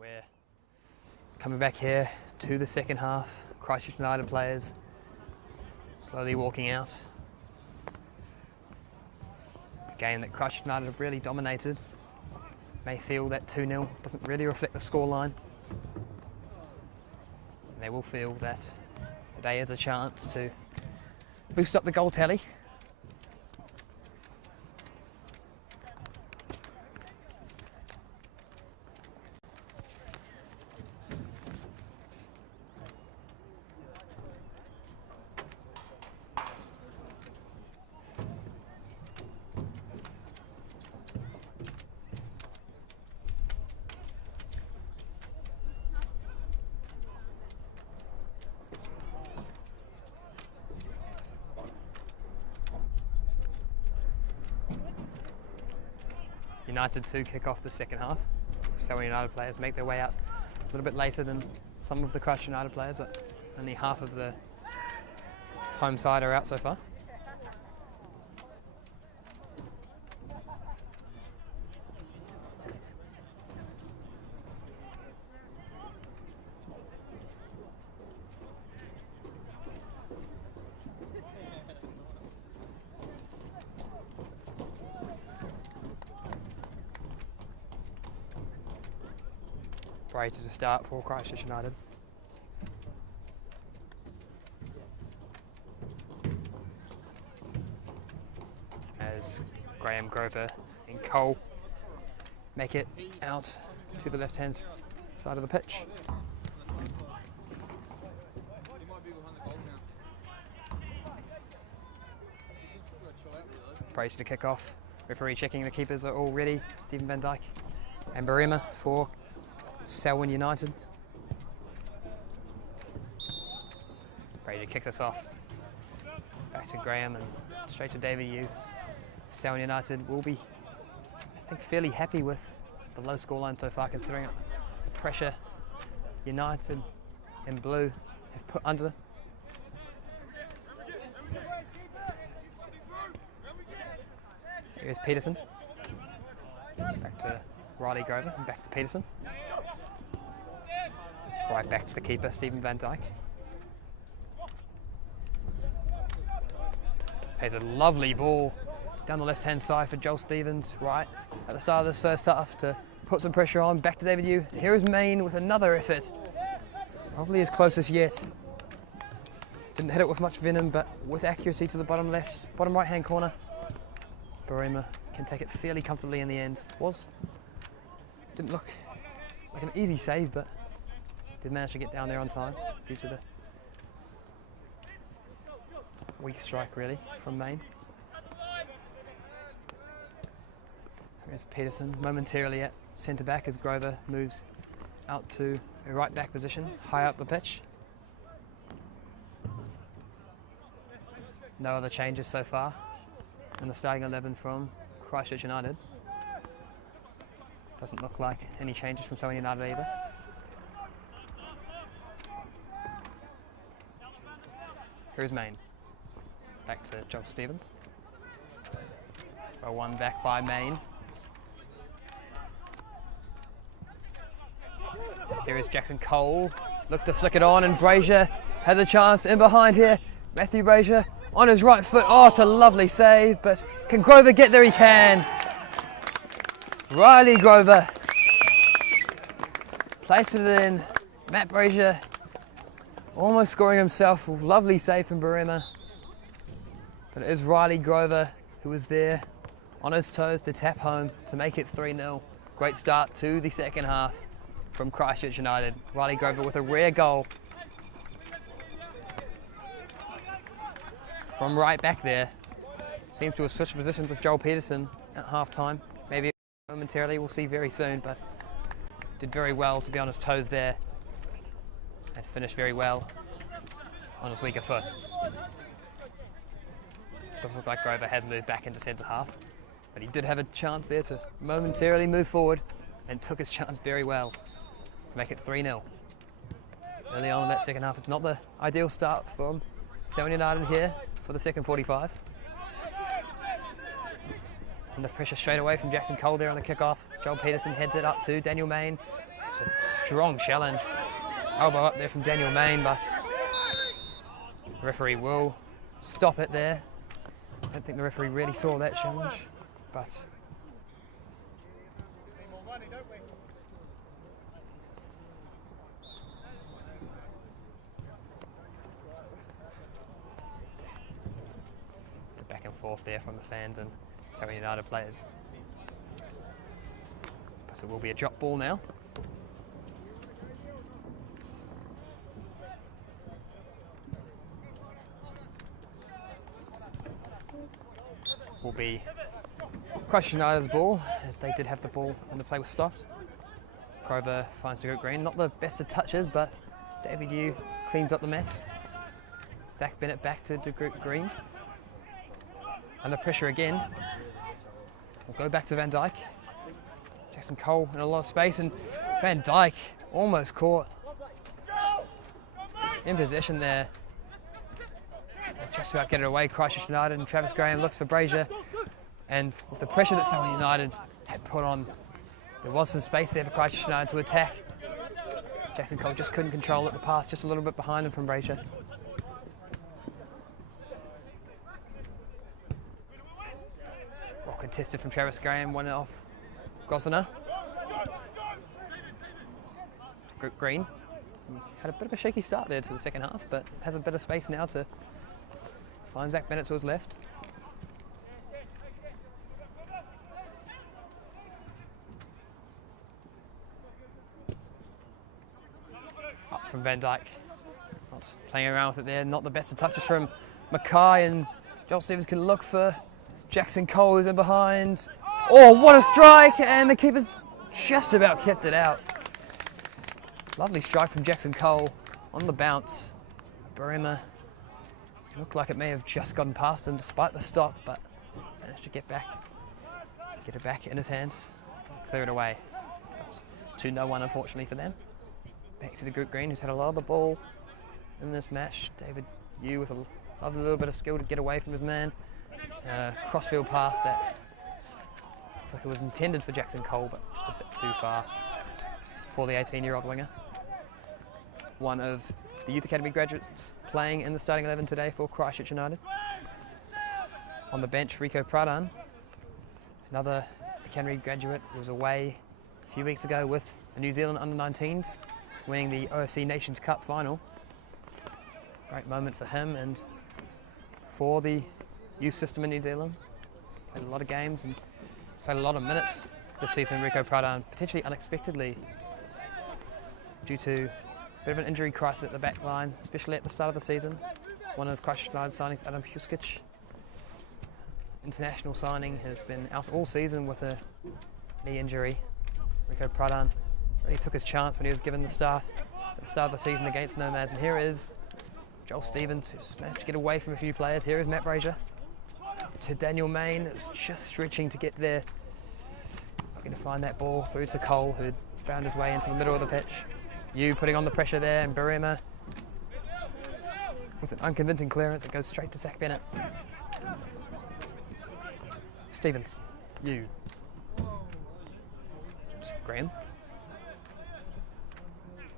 Right, we're coming back here to the second half. Christchurch United players slowly walking out. A game that Christchurch United have really dominated. May feel that 2-0 doesn't really reflect the scoreline. And they will feel that today is a chance to boost up the goal tally. United to kick off the second half. Selwyn United players make their way out a little bit later than some of the Christchurch United players, but only half of the home side are out so far. Ready to start for Christchurch United. As Graham, Grover and Cole make it out to the left-hand side of the pitch. Brace to kick off. Referee checking the keepers are all ready. Stephen Van Dyke and Barema for Selwyn United. Brady kicks us off. Back to Graham and straight to David Yu. Selwyn United will be, I think, fairly happy with the low scoreline so far, considering the pressure United in blue have put under them. Here's Peterson. Back to Riley Grover and back to Peterson. Right back to the keeper, Stephen Van Dyke. Plays a lovely ball down the left-hand side for Joel Stevens, right at the start of this first half to put some pressure on. Back to David Yu. Here is Main with another effort. Probably his closest yet. Didn't hit it with much venom, but with accuracy to the bottom right-hand corner. Barema can take it fairly comfortably in the end. Didn't look like an easy save, but did manage to get down there on time due to the weak strike, really, from Main. Here's Peterson momentarily at centre back as Grover moves out to a right back position, high up the pitch. No other changes so far in the starting 11 from Christchurch United. Doesn't look like any changes from Selwyn United either. Here's Main. Back to Joel Stevens. Well, one back by Main. Here is Jackson Cole. Look to flick it on, and Brazier has a chance in behind here. Matthew Brazier on his right foot. Oh, it's a lovely save, but can Grover get there? He can. Riley Grover places it in. Matt Brazier almost scoring himself. Lovely save from Barema. But it is Riley Grover who was there on his toes to tap home to make it 3-0. Great start to the second half from Christchurch United. Riley Grover with a rare goal from right back there. Seems to have switched positions with Joel Peterson at half-time. Maybe momentarily, we'll see very soon, but did very well to be on his toes there and finished very well on his weaker foot. Doesn't look like Grover has moved back into centre half, but he did have a chance there to momentarily move forward and took his chance very well to make it 3-0. Early on in that second half, it's not the ideal start from Selwyn United here for the second 45. Under pressure straight away from Jackson Cole there on the kickoff. Joel Peterson heads it up to Daniel Main. It's a strong challenge. Elbow up there from Daniel Main, but the referee will stop it there. I don't think the referee really saw that challenge, but back and forth there from the fans and Selwyn United players. But it will be a drop ball now. Will be Christchurch United's ball, as they did have the ball when the play was stopped. Grover finds to go green. Not the best of touches, but David Yu cleans up the mess. Zach Bennett back to green. Under pressure again. We'll go back to Van Dyke. Jackson Cole in a lot of space, and Van Dyke almost caught in possession there. Just about get it away. Christchurch United, and Travis Graham looks for Brazier, and with the pressure that Selwyn United had put on, there was some space there for Christchurch United to attack. Jackson Cole just couldn't control it. The pass just a little bit behind him from Brazier. Well contested from Travis Graham, one off Gosviner. Green had a bit of a shaky start there to the second half, but has a bit of space now to find Zach Bennett to his left. Up from Van Dyke. Not playing around with it there. Not the best of touches from Mackay, and Joel Stevens can look for Jackson Cole, who's in behind. Oh, what a strike! And the keeper's just about kept it out. Lovely strike from Jackson Cole on the bounce. Barema looked like it may have just gotten past him despite the stop, but managed to get it back in his hands, clear it away. That's 2-1 unfortunately for them. Back to the group green, who's had a lot of the ball in this match. David Yu with a lovely little bit of skill to get away from his man. Crossfield pass that looks like it was intended for Jackson Cole, but just a bit too far for the 18-year-old winger. One of the Youth Academy graduates playing in the starting 11 today for Christchurch United. On the bench, Rico Pradhan, another Academy graduate who was away a few weeks ago with the New Zealand under-19s, winning the OFC Nations Cup final. Great moment for him and for the youth system in New Zealand. Played a lot of games and played a lot of minutes this season. Rico Pradhan, potentially unexpectedly, due to a bit of an injury crisis at the back line, especially at the start of the season. One of Christchurch United's signings, Adam Huskic, international signing, has been out all season with a knee injury. Rico Pradhan really took his chance when he was given the start at the start of the season against Nomads. And here is Joel Stevens, who's managed to get away from a few players. Here is Matt Brazier to Daniel Main. It was just stretching to get there. Looking to find that ball through to Cole, who found his way into the middle of the pitch. Yu putting on the pressure there, and Barema with an unconvincing clearance. It goes straight to Zach Bennett. Stevens, Yu, Graham,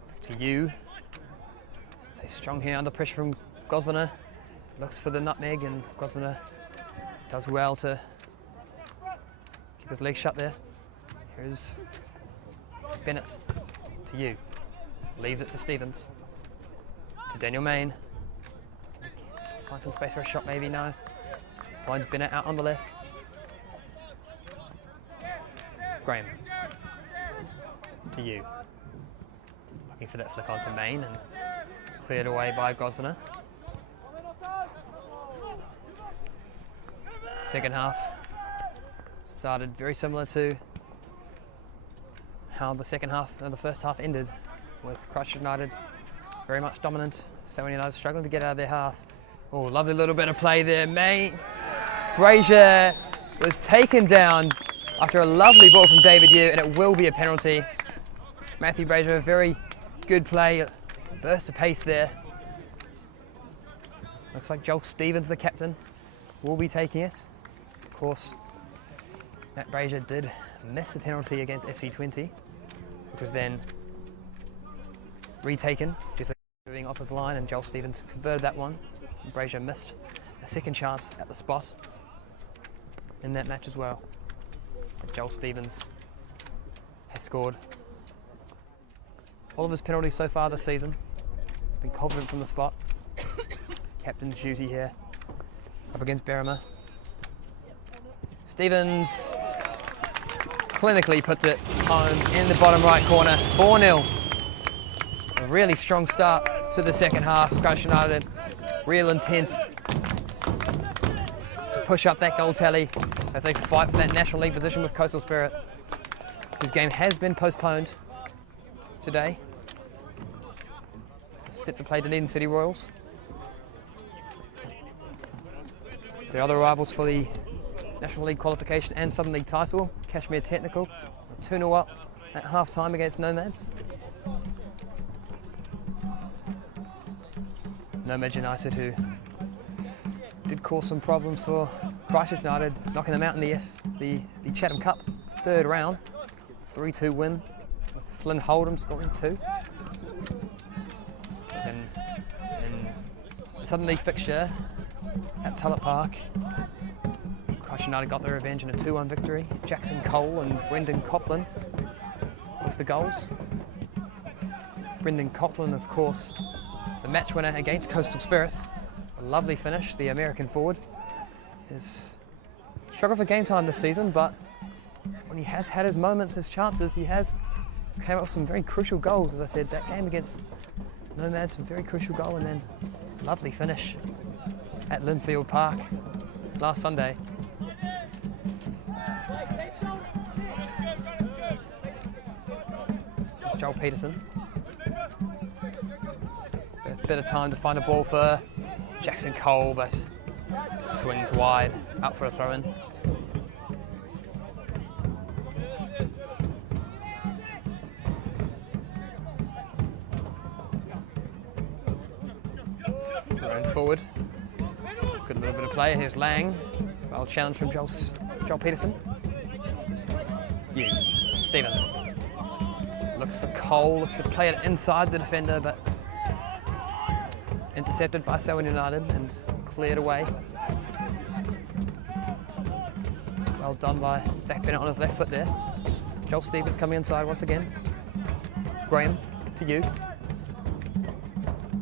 back to Yu. So strong here under pressure from Gosviner. Looks for the nutmeg, and Gosviner does well to keep his legs shut there. Here's Bennett to Yu. Leaves it for Stevens. To Daniel Main. Find some space for a shot, maybe, no. Finds Bennett out on the left. Graham. To Yu. Looking for that flick onto Main and cleared away by Gosviner. Second half started very similar to how the second half of the first half ended, with Christchurch United very much dominant. Selwyn United struggling to get out of their half. Oh, lovely little bit of play there. Brazier was taken down after a lovely ball from David Yu, and it will be a penalty. Matthew Brazier, very good play, burst of pace there. Looks like Joel Stevens, the captain, will be taking it. Of course, Matt Brazier did miss a penalty against FC20, which was then retaken, just moving off his line, and Joel Stevens converted that one. And Brazier missed a second chance at the spot in that match as well. And Joel Stevens has scored all of his penalties so far this season. He's been confident from the spot. Captain's duty here up against Berrimer. Stevens clinically puts it home in the bottom right corner, 4-0. A really strong start to the second half. Christchurch United, real intent to push up that goal tally as they fight for that National League position with Coastal Spirit, whose game has been postponed today. Set to play Dunedin City Royals. The other rivals for the National League qualification and Southern League title, Kashmir Technical, 2-0 up at half-time against Nomads. Nomads United, who did cause some problems for Christchurch United, knocking them out in the Chatham Cup third round. 3-2 win, with Flynn Holdham scoring 2. And in the Southern League fixture at Tullett Park, Christchurch United got their revenge in a 2-1 victory. Jackson Cole and Brendan Copland with the goals. Brendan Copland, of course, the match winner against Coastal Spirit. A lovely finish. The American forward has struggled for game time this season, but when he has had his moments, his chances, he has came up with some very crucial goals. As I said, that game against Nomads, some very crucial goal, and then lovely finish at Linfield Park last Sunday. It's Joel Peterson. A bit of time to find a ball for Jackson Cole, but swings wide, out for a throw-in. Thrown forward. Good little bit of play. Here's Lang. Well, challenge from Joel Peterson. Stevens. Looks for Cole, looks to play it inside the defender, but intercepted by Selwyn United and cleared away. Well done by Zach Bennett on his left foot there. Joel Stevens coming inside once again. Graham to you.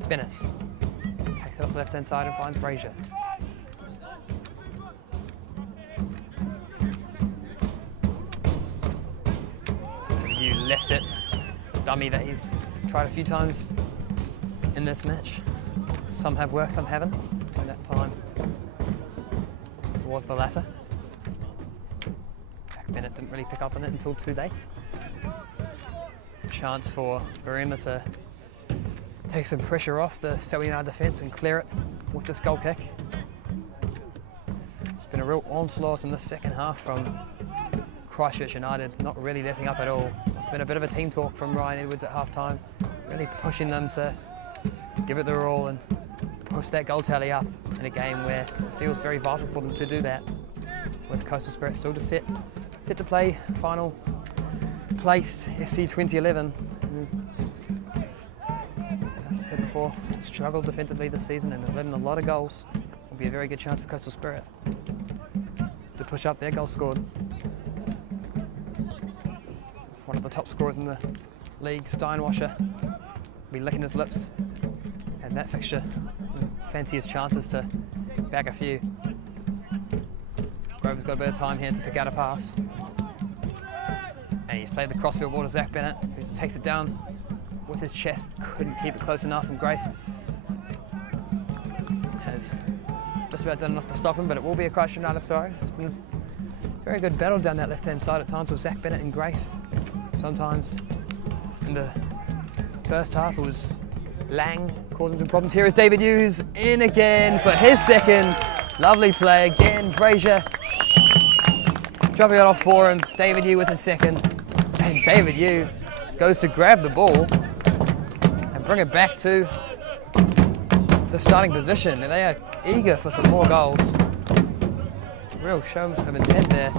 Bennett takes it up the left hand side and finds Brazier. You left it. It's a dummy that he's tried a few times in this match. Some have worked, some haven't. And that time was the latter. Zach Bennett didn't really pick up on it until too late. Chance for Berrimer to take some pressure off the Selwyn United defence and clear it with this goal kick. It's been a real onslaught in the second half from Christchurch United, not really letting up at all. It's been a bit of a team talk from Ryan Edwards at half-time, really pushing them to give it their all and push that goal tally up in a game where it feels very vital for them to do that, with Coastal Spirit still to set to play final placed SC 2011. As I said before, struggled defensively this season and have let in a lot of goals. Will be a very good chance for Coastal Spirit to push up their goals scored. One of the top scorers in the league, Steinwasher, will be licking his lips. And that fixture, fancy his chances to bag a few. Grover's got a bit of time here to pick out a pass. And he's played the crossfield ball to Zach Bennett, who takes it down with his chest, couldn't keep it close enough, and Grafe has just about done enough to stop him, but it will be a Christchurch United throw. It's been a very good battle down that left-hand side at times with Zach Bennett and Grafe. Sometimes in the first half it was Lang causing some problems. Here is David Hughes in again for his second. Lovely play again. Brazier dropping it off for him. David Hughes with his second. And David Hughes goes to grab the ball and bring it back to the starting position. And they are eager for some more goals. Real show of intent there.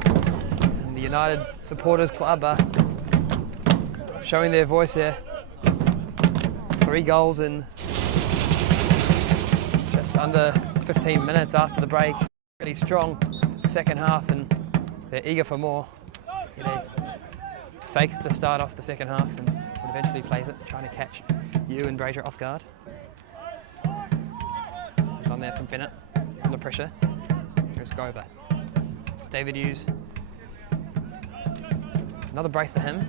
And United Supporters Club are showing their voice here. 3 goals in just under 15 minutes after the break. Really strong second half, and they're eager for more. Fakes to start off the second half and eventually plays it, trying to catch you and Brazier off guard. Done there from Bennett, under pressure. Here's Grover. It's David Hughes. It's another brace for him.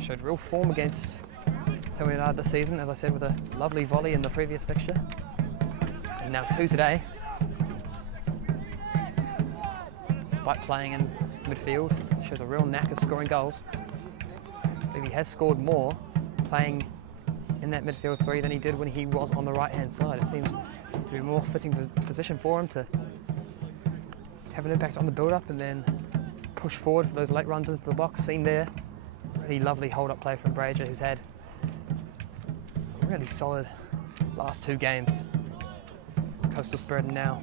Showed real form against Selwyn United this season, as I said, with a lovely volley in the previous fixture. And now 2 today. Despite playing in midfield, shows a real knack of scoring goals. I believe he has scored more playing in that midfield 3 than he did when he was on the right-hand side. It seems to be a more fitting position for him to have an impact on the build-up and then push forward for those late runs into the box. Seen there, really lovely hold-up play from Brazier, who's had a really solid last 2 games. Coastal Spirit now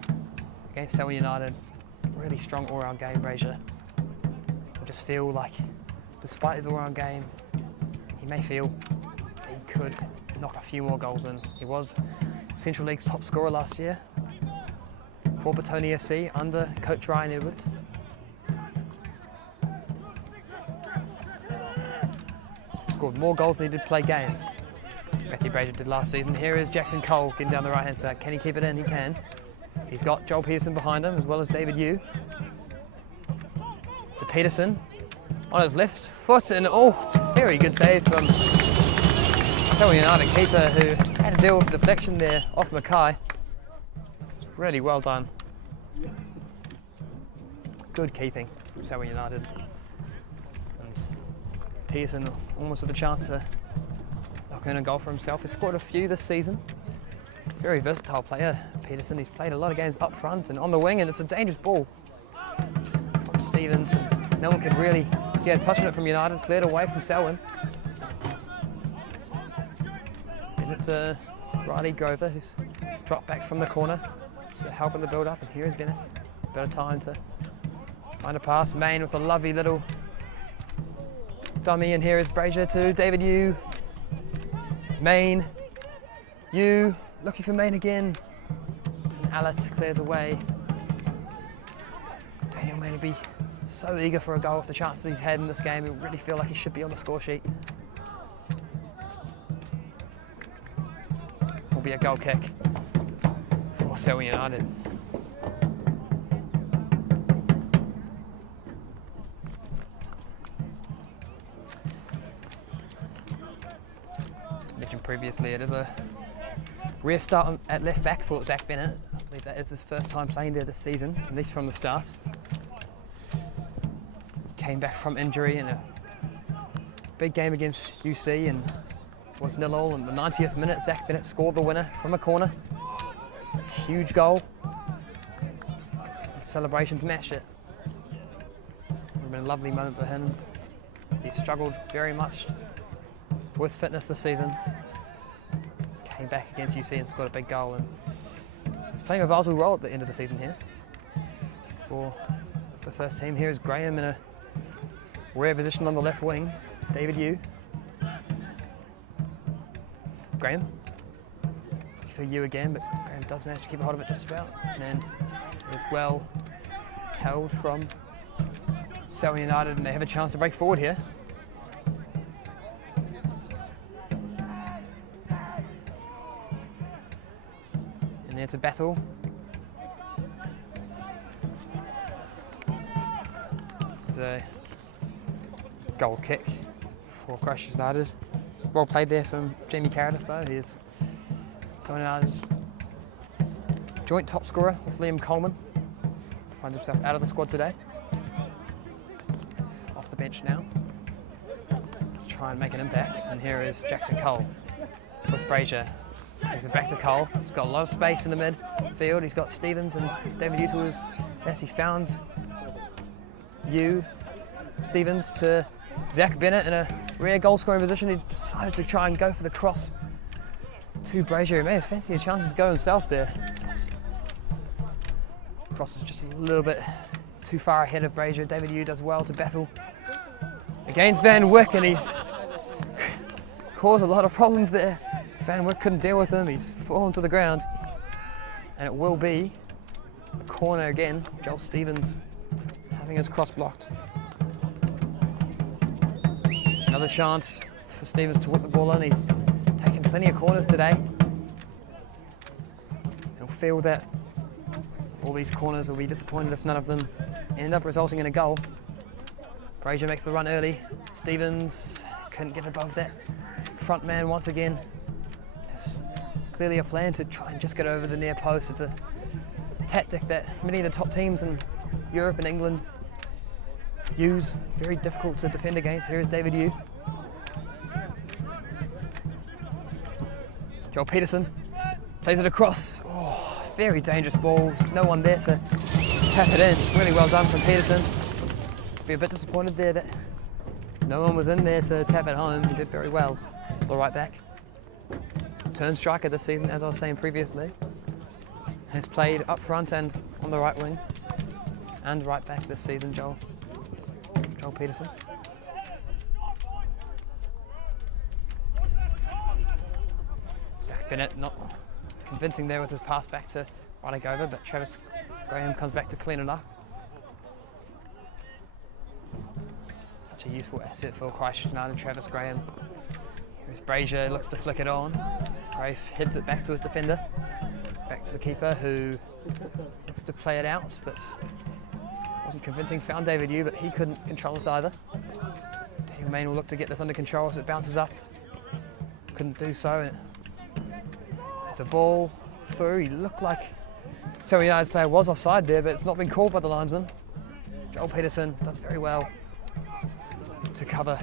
against Selwyn United. Really strong all-round game, Brazier. I just feel like, despite his all-round game, he may feel he could knock a few more goals in. He was Central League's top scorer last year for Petone FC under coach Ryan Edwards. Scored more goals than he did play games. Matthew Brazier did last season. Here is Jackson Cole getting down the right-hand side. Can he keep it in? He can. He's got Joel Peterson behind him, as well as David Yu. To Peterson, on his left foot, and very good save from Selwyn United keeper, who had to deal with the deflection there off Mackay. Really well done. Good keeping from Selwyn United. And Peterson almost had the chance to knock in a goal for himself. He's scored a few this season. Very versatile player, Peterson. He's played a lot of games up front and on the wing, and it's a dangerous ball from Stevens. And no one could really get a touch on it from United. Cleared away from Selwyn. And it's Riley Grover, who's dropped back from the corner, just helping the build-up. And here is Venice. Bit of time to find a pass. Main with a lovely little dummy, and here is Brazier to David Yu. Main, Yu. Looking for Main again, and Alice clears away. Daniel Main will be so eager for a goal with the chances he's had in this game. He'll really feel like he should be on the score sheet. Will be a goal kick for Selwyn United. As mentioned previously, it is a restart at left back for Zach Bennett. I believe that is his first time playing there this season, at least from the start. Came back from injury in a big game against UC and was 0-0. In the 90th minute, Zach Bennett scored the winner from a corner. Huge goal. And celebration to match it. Would have been a lovely moment for him. He struggled very much with fitness this season. Came back against UC and scored a big goal, and he's playing a vital role at the end of the season here for the first team. Here is Graham in a rare position on the left wing. David Yu. Graham. For Yu again, but Graham does manage to keep a hold of it just about. And then it is well held from Selwyn United, and they have a chance to break forward here. And there's a battle. There's a goal kick for Christchurch United. Well played there from Jamie Carradis though. He's Selwyn United's joint top scorer with Liam Coleman. Finds himself out of the squad today. He's off the bench now to try and make an impact. And here is Jackson Cole with Brazier. He's back to Cole. He's got a lot of space in the midfield. He's got Stevens and David Yu to his left. He found Yu. Stevens to Zach Bennett in a rare goal scoring position. He decided to try and go for the cross to Brazier. He may have fancied a chance to go himself there. Crosses just a little bit too far ahead of Brazier. David Yu does well to battle against Van Wyck, and he's caused a lot of problems there. Van Wyck couldn't deal with him. He's fallen to the ground, and it will be a corner again. Joel Stevens having his cross blocked. Another chance for Stevens to whip the ball in. He's taken plenty of corners today. He'll feel that all these corners will be disappointed if none of them end up resulting in a goal. Brazier makes the run early. Stevens couldn't get above that front man once again. There's clearly a plan to try and just get over the near post. It's a tactic that many of the top teams in Europe and England use. Very difficult to defend against. Here is David Yu. Joel Peterson plays it across. Oh, very dangerous ball. There's no one there to tap it in. Really well done from Peterson. Be a bit disappointed there that no one was in there to tap it home. He did very well. The right back. Turn striker this season, as I was saying previously. Has played up front and on the right wing and right back this season, Joel Peterson. Zach Bennett not convincing there with his pass back to Radagova, but Travis Graham comes back to clean it up. Such a useful asset for Christchurch United, Travis Graham. Here's Brazier, looks to flick it on. Grave heads it back to his defender. Back to the keeper, who looks to play it out, but wasn't convincing. Found David Yu, but he couldn't control it either. Daniel Main will look to get this under control as it bounces up. Couldn't do so. It's a ball through. He looked like Selwyn United's player was offside there, but it's not been called by the linesman. Joel Peterson does very well to cover.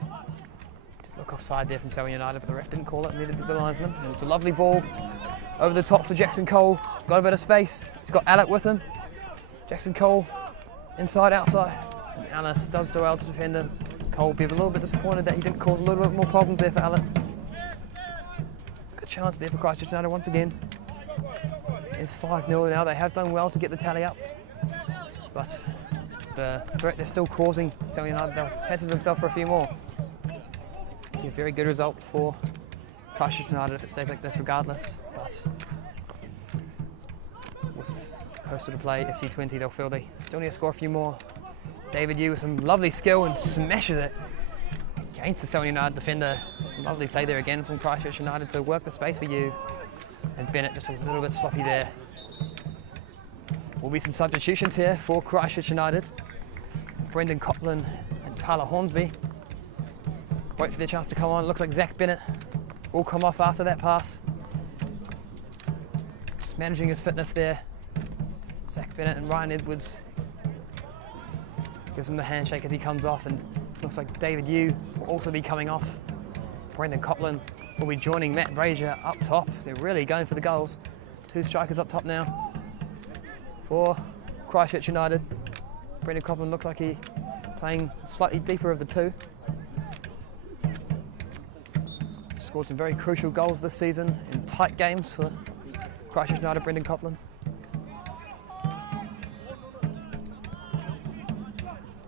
Did look offside there from Selwyn United, but the ref didn't call it, neither did the linesman. And it's a lovely ball over the top for Jackson Cole. Got a bit of space. He's got Alec with him. Jackson Cole, inside, outside. And Alice does do well to defend him. Cole will be a little bit disappointed that he didn't cause a little bit more problems there for Alec. Good chance there for Christchurch United once again. It's 5-0 now. They have done well to get the tally up, but the threat they're still causing Selwyn United, they'll fancy themselves for a few more. Be a very good result for Christchurch United if it stays like this regardless, but with Coastal to play SC20, they'll feel they still need to score a few more. David Yu with some lovely skill and smashes it against the Selwyn United defender. Some lovely play there again from Christchurch United to work the space for Yu. And Bennett just a little bit sloppy there. Will be some substitutions here for Christchurch United. Brendan Copland and Tyler Hornsby wait for their chance to come on. Looks like Zach Bennett will come off after that pass. Just managing his fitness there. Zach Bennett and Ryan Edwards gives him the handshake as he comes off, and looks like David Yu will also be coming off. Brendan Copland will be joining Matt Brazier up top. They're really going for the goals. Two strikers up top now for Christchurch United. Brendan Copland looks like he's playing slightly deeper of the two. Scored some very crucial goals this season in tight games for Christchurch United, Brendan Copland.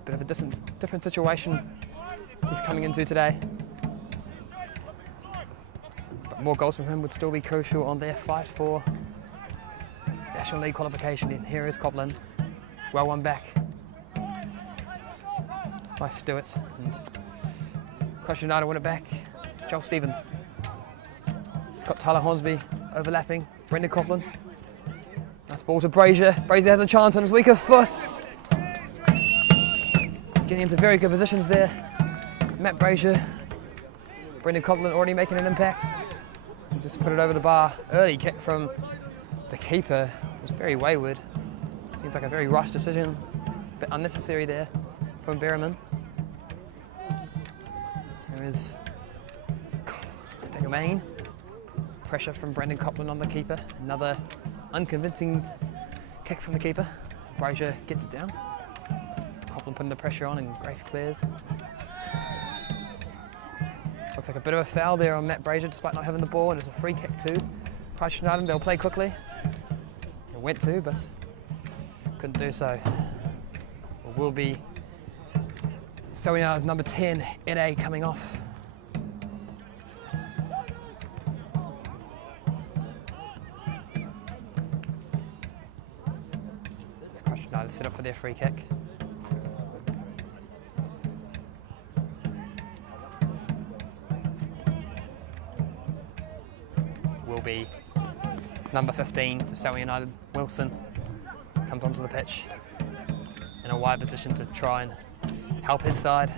Bit of a different situation he's coming into today. But more goals from him would still be crucial on their fight for National League qualification. And here is Copland. Well won back by Stewart. And Christchurch United win it back. Joel Stevens. He's got Tyler Hornsby overlapping. Brendan Copland. Nice ball to Brazier. Brazier has a chance on his weaker foot. He's getting into very good positions there. Matt Brazier. Brendan Copland already making an impact. Just put it over the bar. Early kick from the keeper was very wayward. Seems like a very rushed decision. A bit unnecessary there from Berriman. There is Daniel Main. Pressure from Brendan Copland on the keeper. Another unconvincing kick from the keeper. Brazier gets it down. Copland putting the pressure on and Grace clears. Looks like a bit of a foul there on Matt Brazier despite not having the ball, and it's a free kick too. Christchurch United, they'll play quickly. It went to, but couldn't do so. It will be Selwyn United's number 10, Ed coming off. Christchurch United set up for their free kick. Will be number 15 for Selwyn United, Wilson, comes onto the pitch in a wide position to try and help his side.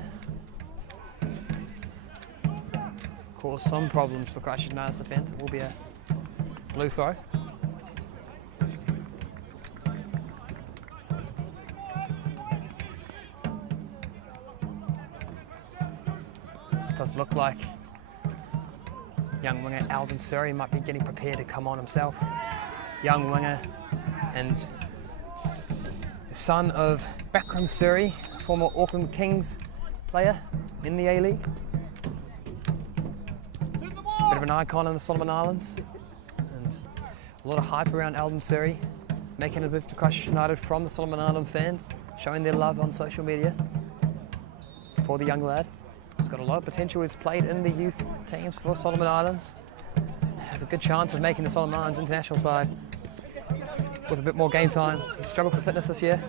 Cause some problems for Christchurch United's defence. It will be a blue throw. It does look like young winger Alden Surrey might be getting prepared to come on himself. Young winger and the son of Backram Surrey, former Auckland Kings player in the A-League. Bit of an icon in the Solomon Islands, and a lot of hype around Alden Surrey, making a move to Christchurch United from the Solomon Island fans, showing their love on social media for the young lad. He's got a lot of potential. He's played in the youth teams for Solomon Islands. Has a good chance of making the Solomon Islands international side with a bit more game time. He struggled for fitness this year.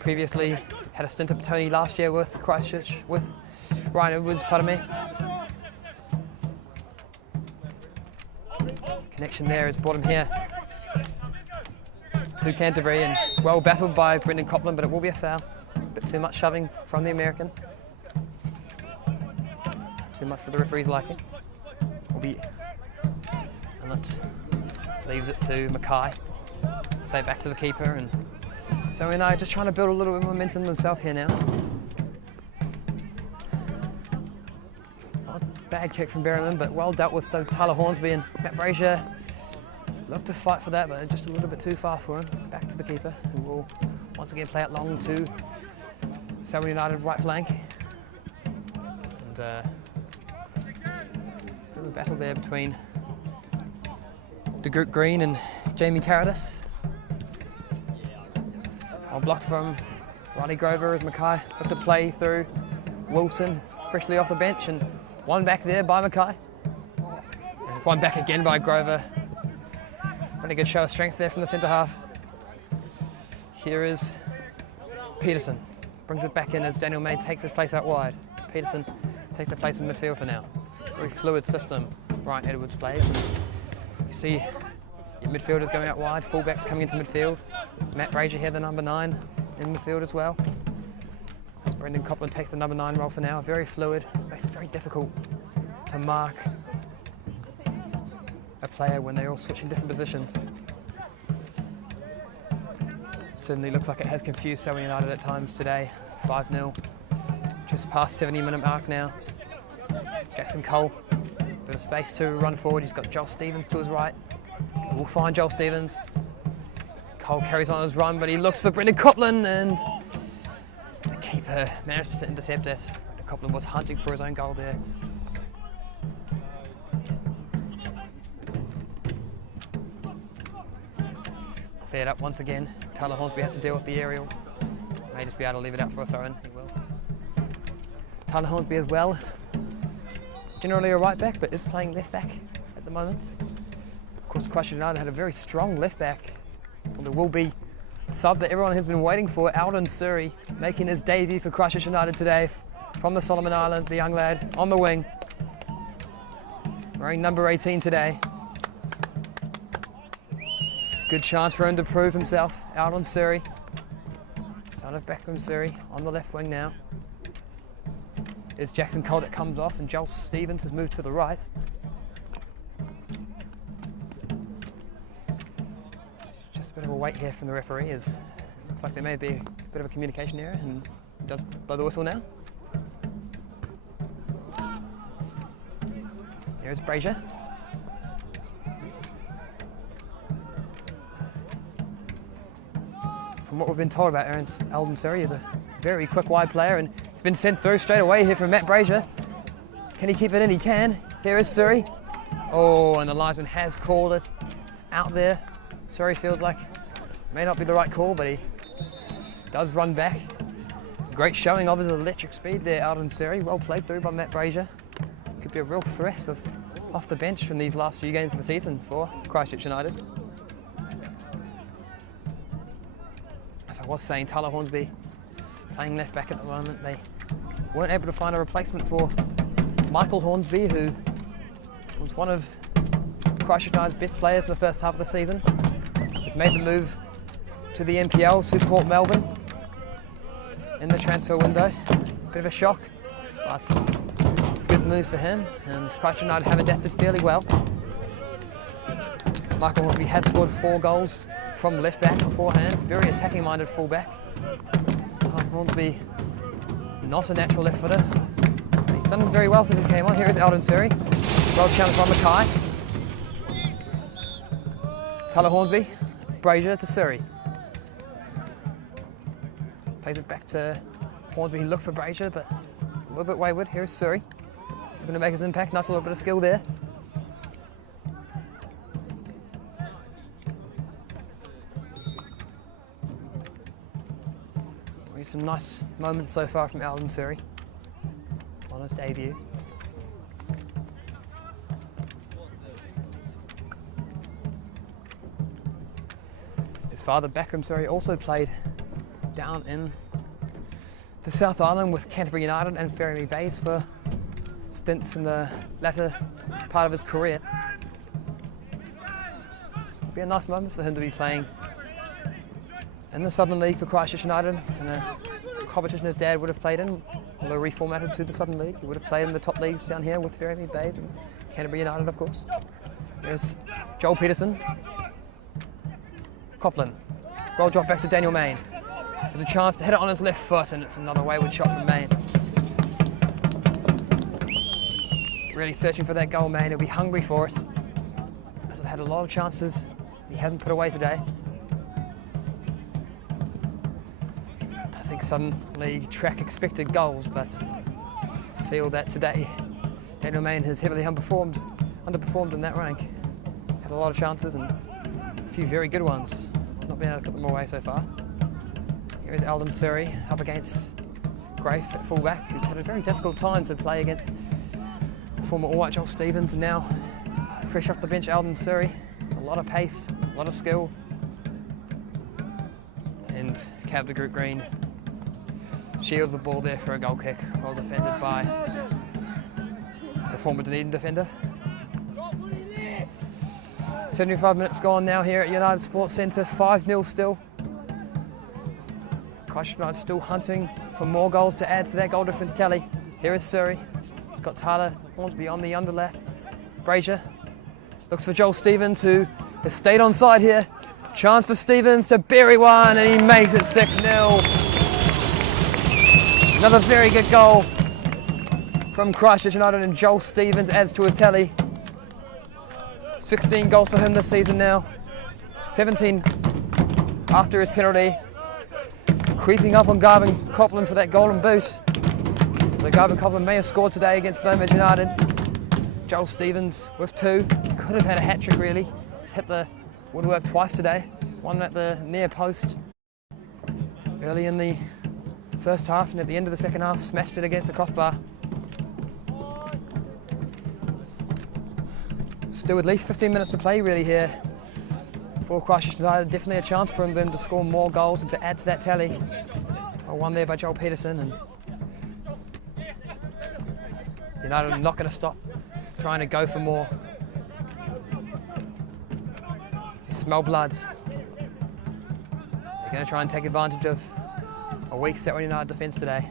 Previously had a stint at Petone last year with Christchurch, with Ryan Edwards, pardon me. Connection there has brought him here to Canterbury, and well battled by Brendan Copland, but it will be a foul. A bit too much shoving from the American. Too much for the referee's liking. And that leaves it to Mackay. Stay back to the keeper, and so we're now just trying to build a little bit of momentum himself here now. Not a bad kick from Berryman, but well dealt with Tyler Hornsby, and Matt Brazier looked to fight for that, but just a little bit too far for him. Back to the keeper, who will once again play it long to Selwyn United right flank. And a battle there between DeGroot Green and Jamie Carradis. Well blocked from Riley Grover as Mackay looked to play through Wilson, freshly off the bench, and one back there by Mackay. And one back again by Grover. Really good show of strength there from the centre half. Here is Peterson. Brings it back in as Daniel May takes his place out wide. Peterson takes the place in midfield for now. Very fluid system Ryan Edwards plays. And you see your midfielders going out wide, fullbacks coming into midfield. Matt Brazier here, the number 9 in midfield as well. As Brendan Copland takes the number 9 role for now. Very fluid, makes it very difficult to mark a player when they're all switching different positions. Certainly looks like it has confused Selwyn United at times today. 5-0, just past 70-minute mark now. Jackson Cole, bit of space to run forward. He's got Joel Stevens to his right. We'll find Joel Stevens. Cole carries on his run, but he looks for Brendan Copland, and the keeper managed to intercept it. Brendan Copland was hunting for his own goal there. Cleared up once again. Tyler Hornsby has to deal with the aerial. May just be able to leave it out for a throw-in. He will. Tyler Hornsby as well. Generally a right back, but is playing left back at the moment. Of course, Christchurch United had a very strong left back. And there will be a sub that everyone has been waiting for, Alden Surrey, making his debut for Christchurch United today from the Solomon Islands, the young lad on the wing. Wearing number 18 today. Good chance for him to prove himself. Alden Surrey, son of Backram Surrey, on the left wing now. There's Jackson Cole that comes off, and Joel Stevens has moved to the right. Just a bit of a wait here from the referee, as it looks like there may be a bit of a communication error, and he does blow the whistle now. Here's Brazier. From what we've been told about Alden Surrey, is a very quick wide player, and he's been sent through straight away here from Matt Brazier. Can he keep it in? He can. Here is Surrey. Oh, and the linesman has called it out there. Surrey feels like May not be the right call, but he does run back. Great showing of his electric speed there, Alden Surrey. Well played through by Matt Brazier. Could be a real threat off the bench from these last few games of the season for Christchurch United. As I was saying, Tyler Hornsby playing left back at the moment. They weren't able to find a replacement for Michael Hornsby, who was one of Christchurch United's best players in the first half of the season. He's made the move to the NPL to Port Melbourne in the transfer window. Bit of a shock, but good move for him, and Christchurch United have adapted fairly well. Michael Hornsby had scored 4 goals from left back beforehand, very attacking minded fullback. Hornsby, not a natural left footer. He's done very well since he came on. Here is Alden Surrey. Well challenged by Mackay. Tyler Hornsby, Brazier to Surrey. Plays it back to Hornsby. He looked for Brazier, but a little bit wayward. Here is Surrey. Looking to make his impact. Nice little bit of skill there. Some nice moments so far from Alden Surrey on his debut. His father, Backram Surrey, also played down in the South Island with Canterbury United and Ferriby Bays for stints in the latter part of his career. It'd be a nice moment for him to be playing in the Southern League for Christchurch United, in a competition his dad would have played in, although reformatted to the Southern League. He would have played in the top leagues down here with Ferriby Bays and Canterbury United, of course. There's Joel Peterson. Copland. Roll drop back to Daniel Main. There's a chance to hit it on his left foot, and it's another wayward shot from Main. Really searching for that goal, Main. He'll be hungry for it, as I've had a lot of chances he hasn't put away today. I think Southern League track expected goals, but I feel that today Daniel Main has heavily underperformed in that rank. Had a lot of chances and a few very good ones. Not been able to put them away so far. Here is Alden Surrey up against Grafe at fullback, who's had a very difficult time to play against former All White Joel Stevens, and now fresh off the bench Alden Surrey. A lot of pace, a lot of skill, and Cab the Group Green shields the ball there for a goal kick, well defended by the former Dunedin defender. 75 minutes gone now here at United Sports Centre, 5-0 still. Christchurch United still hunting for more goals to add to that goal difference tally. Here is Surrey. He's got Tyler Hornsby on the underlap. Brazier looks for Joel Stevens, who has stayed on side here. Chance for Stevens to bury one, and he makes it 6-0. Another very good goal from Christchurch United, and Joel Stevens adds to his tally. 16 goals for him this season now. 17 after his penalty. Creeping up on Garvin Copland for that golden boot. So Garvin Copland may have scored today against Nomad United. Joel Stevens with 2. Could have had a hat-trick really. Hit the woodwork twice today. One at the near post early in the first half, and at the end of the second half smashed it against the crossbar. Still at least 15 minutes to play really here for Christchurch United. Definitely a chance for them to score more goals and to add to that tally. One there by Joel Peterson, and United are not going to stop trying to go for more. You smell blood. They're going to try and take advantage of a weak Selwyn United defence today.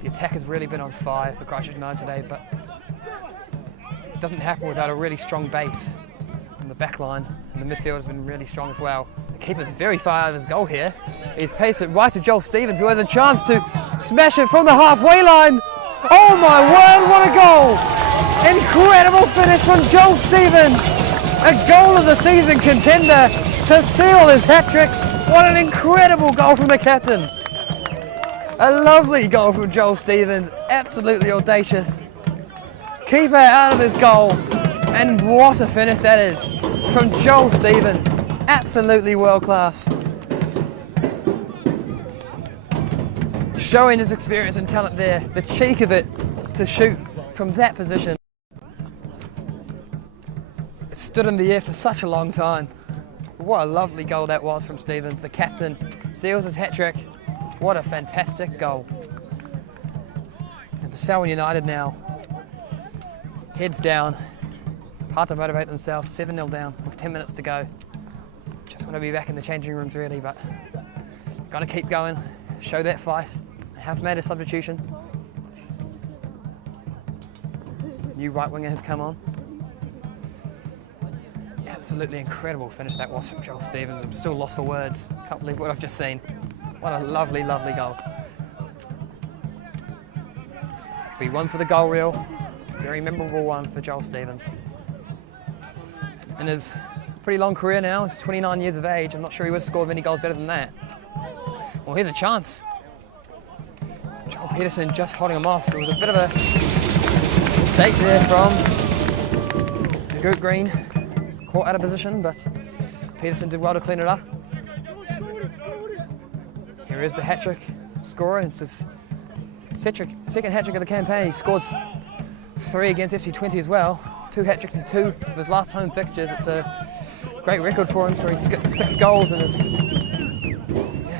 The attack has really been on fire for Christchurch United today, but it doesn't happen without a really strong base in the back line, and the midfield has been really strong as well. The keeper's very far out of his goal here. He's placed it right to Joel Stevens, who has a chance to smash it from the halfway line. Oh my word, what a goal! Incredible finish from Joel Stevens! A goal of the season contender to seal his hat-trick. What an incredible goal from the captain. A lovely goal from Joel Stevens, absolutely audacious. Keeper out of his goal, And what a finish that is from Joel Stevens. Absolutely world class. Showing his experience and talent there, the cheek of it to shoot from that position. It stood in the air for such a long time. What a lovely goal that was from Stevens. The captain seals his hat-trick. What a fantastic goal. And for Selwyn United now, heads down, hard to motivate themselves, 7-0 down with 10 minutes to go. Just want to be back in the changing rooms really, but got to keep going, show that fight. They have made a substitution. New right winger has come on. Absolutely incredible finish that was from Joel Stevens. I'm still lost for words. Can't believe what I've just seen. What a lovely, lovely goal. Be one for the goal reel. Very memorable one for Joel Stevens. In his pretty long career now, he's 29 years of age. I'm not sure he would have scored many goals better than that. Well, here's a chance. Joel Peterson just holding him off. It was a bit of a mistake there from Goot Green. Caught out of position, but Peterson did well to clean it up. Here is the hat-trick scorer. It's his second hat-trick of the campaign. He scored 3 against SC20 as well. 2 hat-tricks in 2 of his last home fixtures. It's a great record for him. So he's got 6 goals in his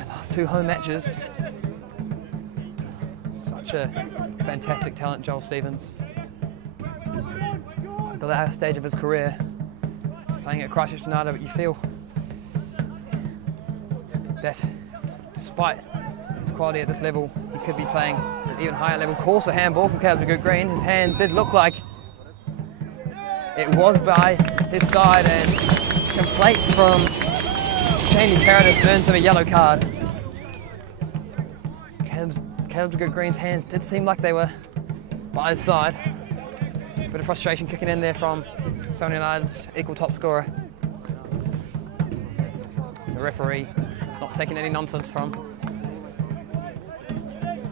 last 2 home matches. Such a fantastic talent, Joel Stevens. At the last stage of his career, playing at Christchurch United, but you feel that despite his quality at this level, he could be playing at an even higher level. Calls for handball from Caleb Goot Green. His hand did look like it was by his side, and complaints from Jamie Carradis earns him a yellow card. Caleb Goot Green's hands did seem like they were by his side. Bit of frustration kicking in there from Selwyn United's equal top scorer. The referee not taking any nonsense from.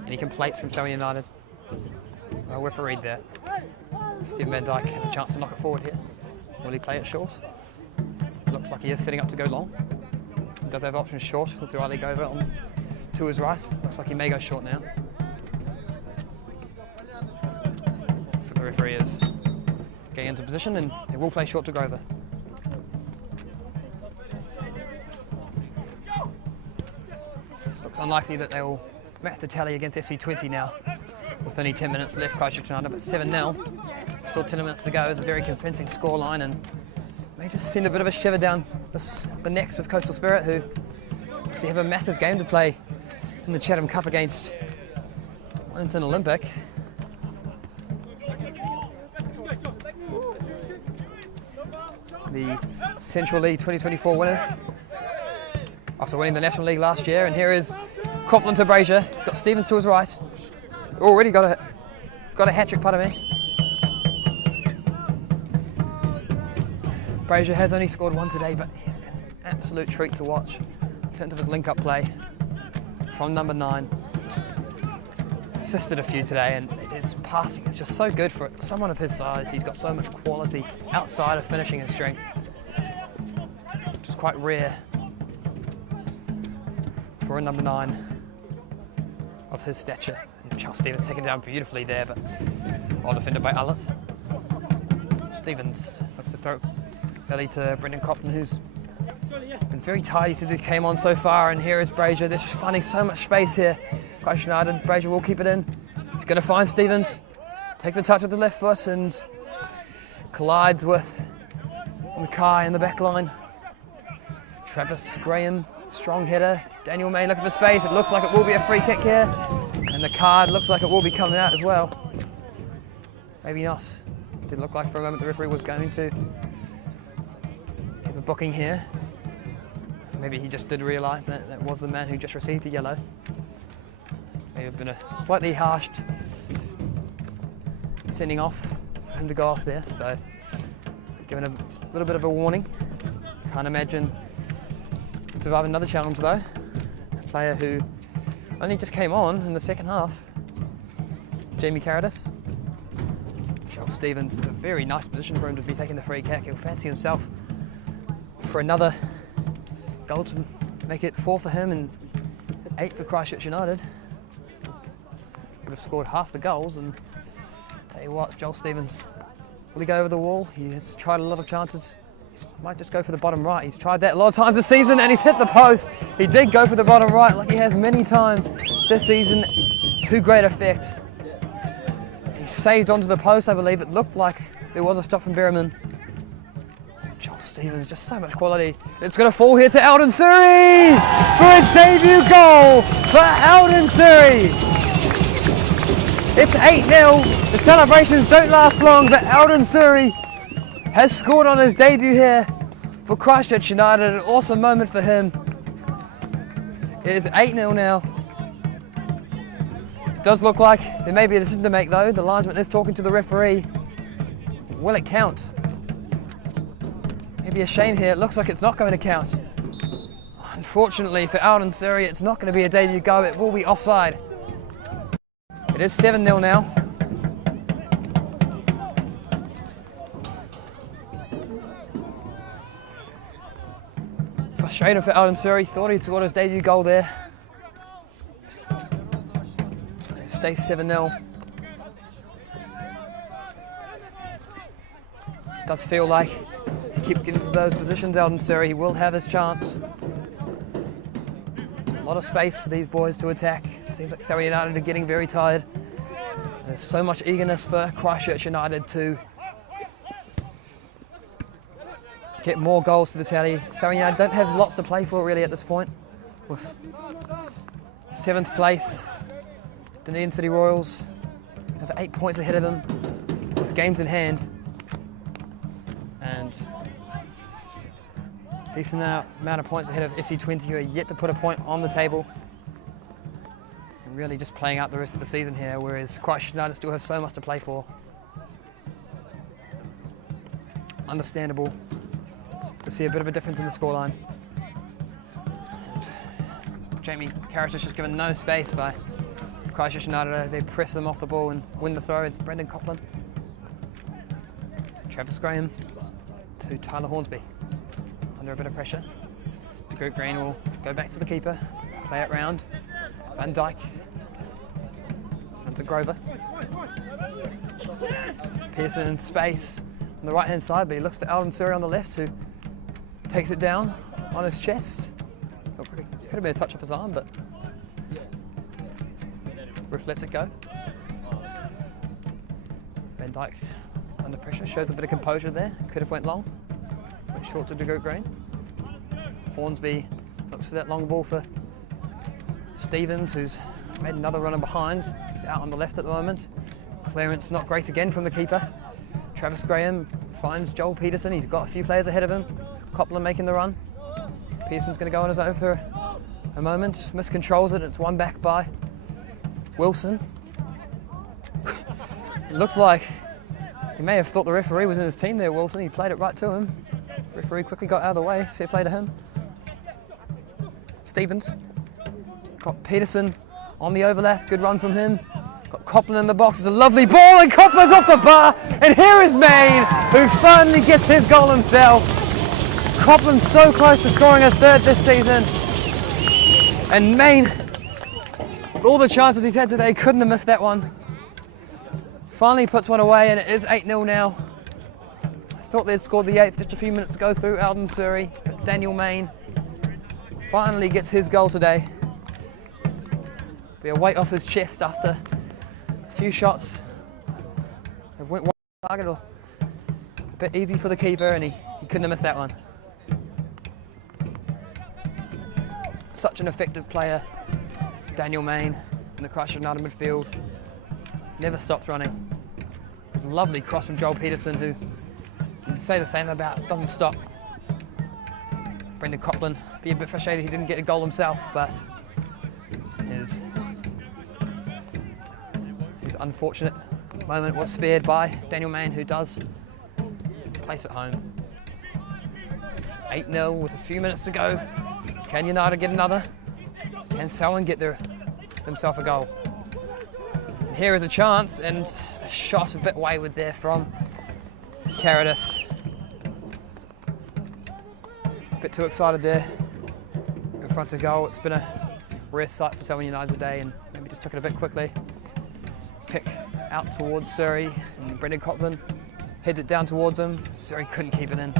Any complaints from Selwyn United. Well refereed there. Stephen Van Dyke has a chance to knock it forward here. Will he play it short? Looks like he is setting up to go long. He does have options short with Riley Gover on to his right. Looks like he may go short now. So the referee is getting into position and they will play short to Grover. Looks unlikely that they will match the tally against SC20 now. With only 10 minutes left, Christchurch United, but 7-0. Still 10 minutes to go. It's a very convincing scoreline and may just send a bit of a shiver down the necks of Coastal Spirit, who obviously have a massive game to play in the Chatham Cup against Wellington Olympic. The Central League 2024 winners after winning the National League last year. And here is Copland to Brazier. He's got Stevens to his right. Already got a hat-trick, pardon me. Brazier has only scored 1 today, but he's been an absolute treat to watch in terms of his link-up play from number 9. He's assisted a few today, and his passing is just so good for someone of his size. He's got so much quality outside of finishing and strength, which is quite rare for a number 9 of his stature. And Charles Stevens taken down beautifully there, but well defended by Allett. Stevens looks to throw belly to Brendan Copland, who's been very tidy since he came on so far. And here is Brazier. They're just finding so much space here. Christchurch United. Brazier will keep it in. He's going to find Stevens. Takes a touch with the left foot and collides with Mackay in the back line. Travis Graham, strong header. Daniel May looking for space. It looks like it will be a free kick here. And the card looks like it will be coming out as well. Maybe not. It did look like for a moment the referee was going to give a booking here. Maybe he just did realise that that was the man who just received the yellow. May have been a slightly harsh sending off for him to go off there, so given a little bit of a warning. Can't imagine he'd survive another challenge though. A player who only just came on in the second half, Jamie Carradis. Joel Stevens, it's a very nice position for him to be taking the free kick. He'll fancy himself for another goal to make it 4 for him and 8 for Christchurch United. Would have scored half the goals, and tell you what, Joel Stevens, will he go over the wall? He has tried a lot of chances. He might just go for the bottom right. He's tried that a lot of times this season and he's hit the post. He did go for the bottom right like he has many times this season to great effect. He saved onto the post, I believe. It looked like there was a stop from Berriman. Joel Stevens, just so much quality. It's going to fall here to Eldon Surrey for a debut goal for Eldon Surrey. It's 8-0. The celebrations don't last long, but Eldon Surrey has scored on his debut here for Christchurch United. An awesome moment for him. It is 8-0 now. It does look like there may be a decision to make though. The linesman is talking to the referee. Will it count? Maybe a shame here. It looks like it's not going to count. Unfortunately for Eldon Surrey, it's not going to be a debut goal. It will be offside. It is 7-0 now. Frustrating for Eldon Surrey. Thought he'd scored his debut goal there. It stays 7-0. Does feel like if he keeps getting to those positions, Eldon Surrey, he will have his chance. There's a lot of space for these boys to attack. Seems like Selwyn United are getting very tired. There's so much eagerness for Christchurch United to get more goals to the tally. Selwyn United don't have lots to play for really at this point. With 7th place, Dunedin City Royals have 8 points ahead of them with games in hand. And decent amount of points ahead of FC20, who are yet to put a point on the table. And really just playing out the rest of the season here, whereas Christchurch United still have so much to play for. Understandable to see a bit of a difference in the scoreline. And Jamie Carrish has just given no space by Christchurch United. They press them off the ball and win the throw. It's Brendan Copland. Travis Graham to Tyler Hornsby. Under a bit of pressure. DeGroot Green will go back to the keeper, play it round. Van Dijk onto Grover. Pearson in space on the right hand side, but he looks for Eldon Surrey on the left, who takes it down on his chest. Oh, could have been a touch off his arm, but Roof lets it go. Van Dijk under pressure, shows a bit of composure there. Could have went long. Went short to DeGroot Green. Hornsby looks for that long ball for Stevens, who's made another runner behind. He's out on the left at the moment. Clearance not great again from the keeper. Travis Graham finds Joel Peterson. He's got a few players ahead of him. Copland making the run. Peterson's going to go on his own for a moment. Miscontrols it. It's won back by Wilson. It looks like he may have thought the referee was in his team there, Wilson. He played it right to him. Referee quickly got out of the way. Fair play to him. Stevens. Got Peterson on the overlap. Good run from him. Got Copland in the box. It's a lovely ball and Copland's off the bar. And here is Main, who finally gets his goal himself. Copland so close to scoring a third this season. And Main, with all the chances he's had today, couldn't have missed that one. Finally puts one away, and it is 8-0 now. I thought they'd scored the 8th just a few minutes ago through Eldon Surrey. Daniel Main finally gets his goal today. Be a weight off his chest after a few shots. It went one target, or a bit easy for the keeper, and he couldn't have missed that one. Such an effective player, Daniel Main, in the Christchurch United midfield. Never stops running. It was a lovely cross from Joel Peterson, who you can say the same about, doesn't stop. Brendan Copland, be a bit frustrated he didn't get a goal himself, but his unfortunate moment was spared by Daniel Main, who does place it home. It's 8-0 with a few minutes to go. Can United get another? Can Selwyn get themselves a goal? And here is a chance, and shot a bit wayward there from Caritas. A bit too excited there in front of goal. It's been a rare sight for Selwyn United today, and maybe just took it a bit quickly. Kick out towards Surrey, and Brendan Copland heads it down towards him. Surrey couldn't keep it in.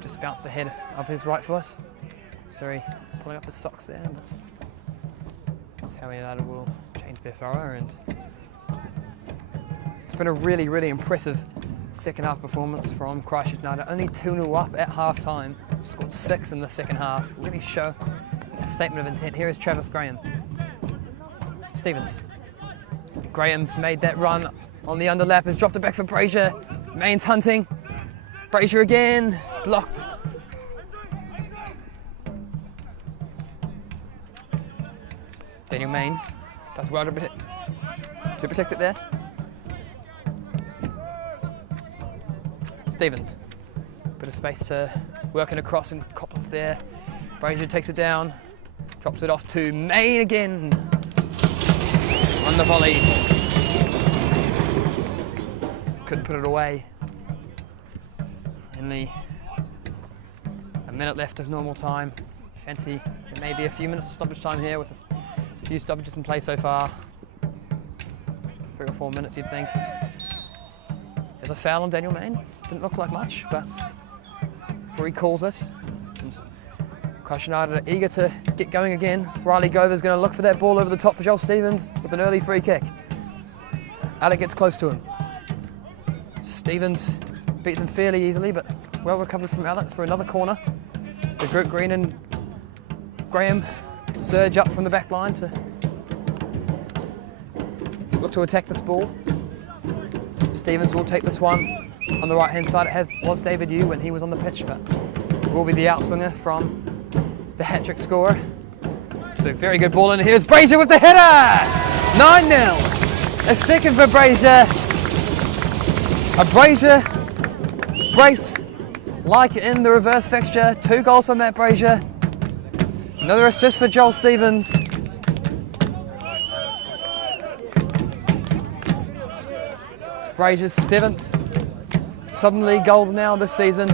Just bounced ahead of his right foot. Surrey pulling up his socks there, but that's how United will change their thrower. And it's been a really, really impressive second half performance from Christchurch United. Only 2-0 up at half time, scored 6 in the second half. Really show a statement of intent. Here is Travis Graham. Stevens. Graham's made that run on the underlap, has dropped it back for Brazier. Main's hunting. Brazier again, blocked. Daniel Main does well to protect it there. Stevens, bit of space to working across, and Copland there. Brazier takes it down, drops it off to Main again. On the volley. Couldn't put it away. Only a minute left of normal time. Fancy there may be a few minutes of stoppage time here with a few stoppages in play so far. 3 or 4 minutes, you'd think. There's a foul on Daniel Main. Didn't look like much, but referee calls it. And Christchurch United are eager to get going again. Riley Gover's going to look for that ball over the top for Joel Stevens with an early free kick. Alec gets close to him. Stevens beats him fairly easily, but well recovered from Alec for another corner. The group Green and Graham surge up from the back line to look to attack this ball. Stevens will take this one on the right hand side. It was David Yu when he was on the pitch, but will be the outswinger from the hat-trick scorer. It's a very good ball in. Here's Brazier with the header! 9-0. A second for Brazier. A Brazier brace like in the reverse fixture. 2 goals for Matt Brazier. Another assist for Joel Stevens. It's Brazier's 7th Southern League goal now this season.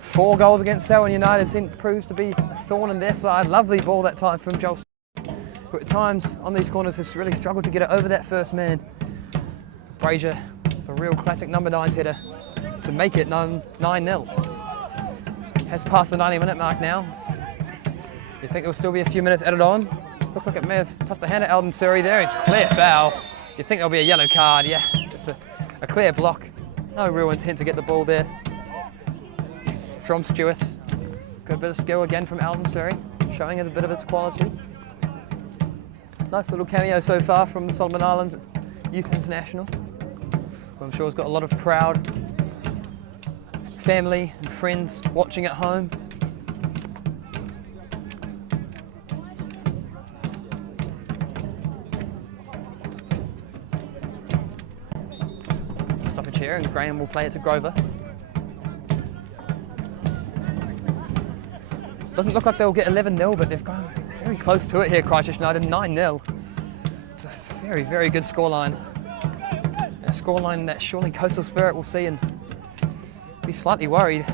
4 goals against Selwyn United proves to be a thorn in their side. Lovely ball that time from Joel, who at times on these corners has really struggled to get it over that first man. Brazier, a real classic number 9's header to make it 9-0. Has passed the 90-minute mark now. You think there'll still be a few minutes added on? Looks like it may have touched the hand of Alden Surrey there. It's clear foul. You think there'll be a yellow card? Yeah, just a clear block. No real intent to get the ball there from Stewart. Got a bit of skill again from Alden Surrey, showing us a bit of his quality. Nice little cameo so far from the Solomon Islands Youth International, who I'm sure has got a lot of proud family and friends watching at home. Stoppage here, and Graham will play it to Grover. Doesn't look like they'll get 11-0, but they've gone very close to it here, Christchurch United, 9-0. It's a very, very good scoreline. A scoreline that surely Coastal Spirit will see and be slightly worried.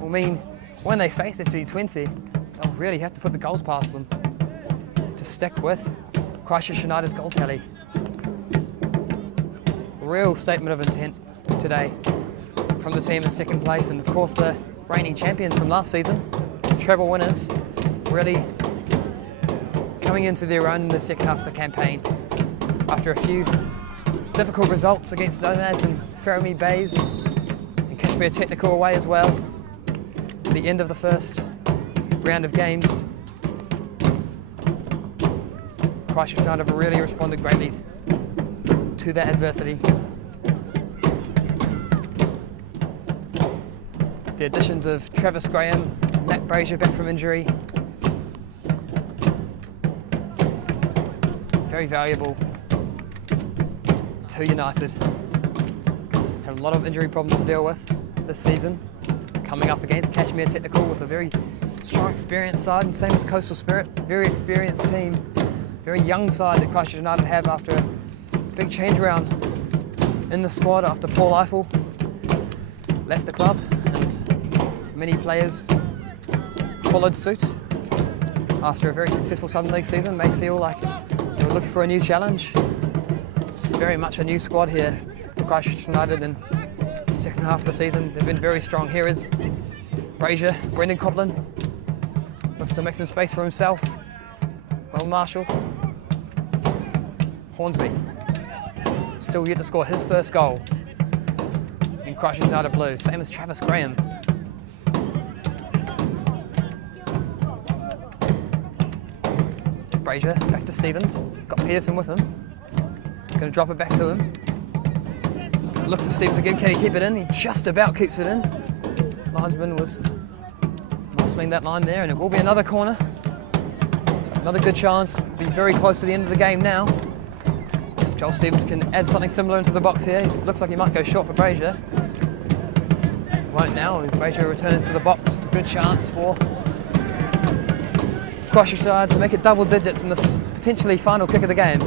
Will mean when they face the T20, they'll really have to put the goals past them to stick with Christchurch United's goal tally. A real statement of intent today from the team in second place, and of course the reigning champions from last season. Treble winners, really coming into their own in the second half of the campaign after a few difficult results against Nomads and Ferromie Bays and Kashmir Technical away as well at the end of the first round of games. Christchurch United have really responded greatly to that adversity. The additions of Travis Graham, Matt Brazier back from injury. Very valuable to United. Had a lot of injury problems to deal with this season. Coming up against Kashmir Technical with a very strong, experienced side, and same as Coastal Spirit, very experienced team very young side that Christchurch United have after a big change around in the squad after Paul Eiffel left the club, and many players followed suit after a very successful Southern League season. May feel like they were looking for a new challenge. It's very much a new squad here for Christchurch United in the second half of the season. They've been very strong. Here is Brazier, Brendan Coplin looks to make some space for himself. Well, Marshall, Hornsby still yet to score his first goal in Christchurch United blue, same as Travis Graham. Brazier back to Stevens, got Peterson with him, going to drop it back to him. Look for Stevens again, can he keep it in? He just about keeps it in. Linesman was marshalling that line there, and it will be another corner. Another good chance, be very close to the end of the game now. If Joel Stevens can add something similar into the box here, it looks like he might go short for Brazier. Won't now, if Brazier returns to the box, it's a good chance for Christchurch United to make it double digits in this potentially final kick of the game.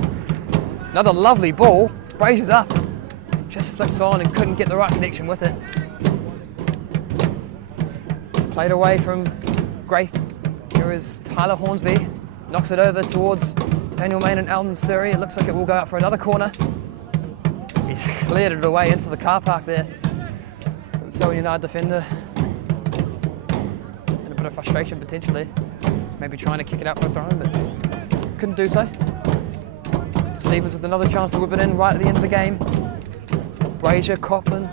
Another lovely ball, Brazier's up, just flicks on and couldn't get the right connection with it. Played away from Graith. Here is Tyler Hornsby, knocks it over towards Daniel Main and Alden Surrey. It looks like it will go out for another corner. He's cleared it away into the car park there. The Selwyn United defender in a bit of frustration potentially. Maybe trying to kick it out for a throw, but couldn't do so. Stevens with another chance to whip it in right at the end of the game. Brazier, Coplin,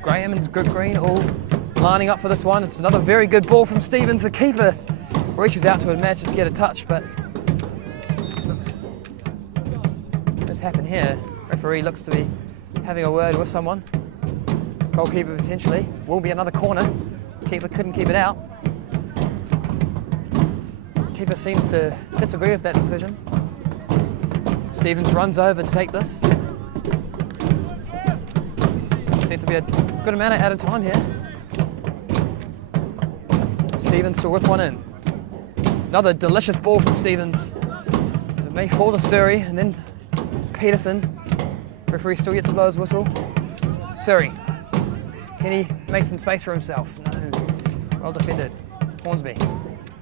Graham and Green all lining up for this one. It's another very good ball from Stevens. The keeper reaches out to a match to get a touch, but what's happened here? Referee looks to be having a word with someone. Goalkeeper potentially. Will be another corner. Keeper couldn't keep it out. Keeper seems to disagree with that decision. Stevens runs over to take this. Seems to be a good amount of out of time here. Stevens to whip one in. Another delicious ball from Stevens. It may fall to Surrey and then Peterson. Referee still yet to blow his whistle. Surrey. Can he make some space for himself? No. Well defended. Hornsby.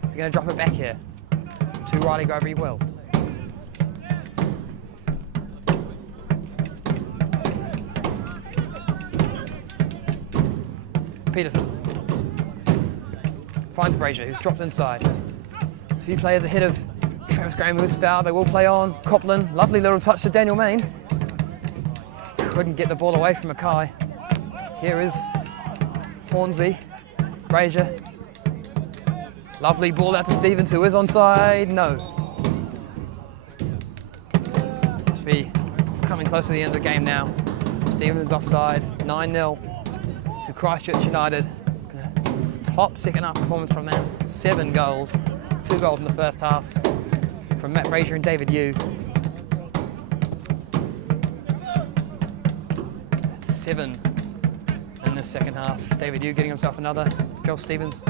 He's going to drop it back here to Riley Grover. He will. Peterson finds Brazier, who's dropped inside. A few players ahead of Travis Graham, who's fouled. They will play on. Coplin, lovely little touch to Daniel Main. Couldn't get the ball away from Mackay. Here is Hornsby, Brazier. Lovely ball out to Stevens, who is onside. No. Must be coming close to the end of the game now. Stevens offside, 9-0 to Christchurch United. Top second half performance from them. 7 goals, 2 goals in the first half from Matt Brazier and David Yu. 7 in the second half. David Yu getting himself another. Joel Stevens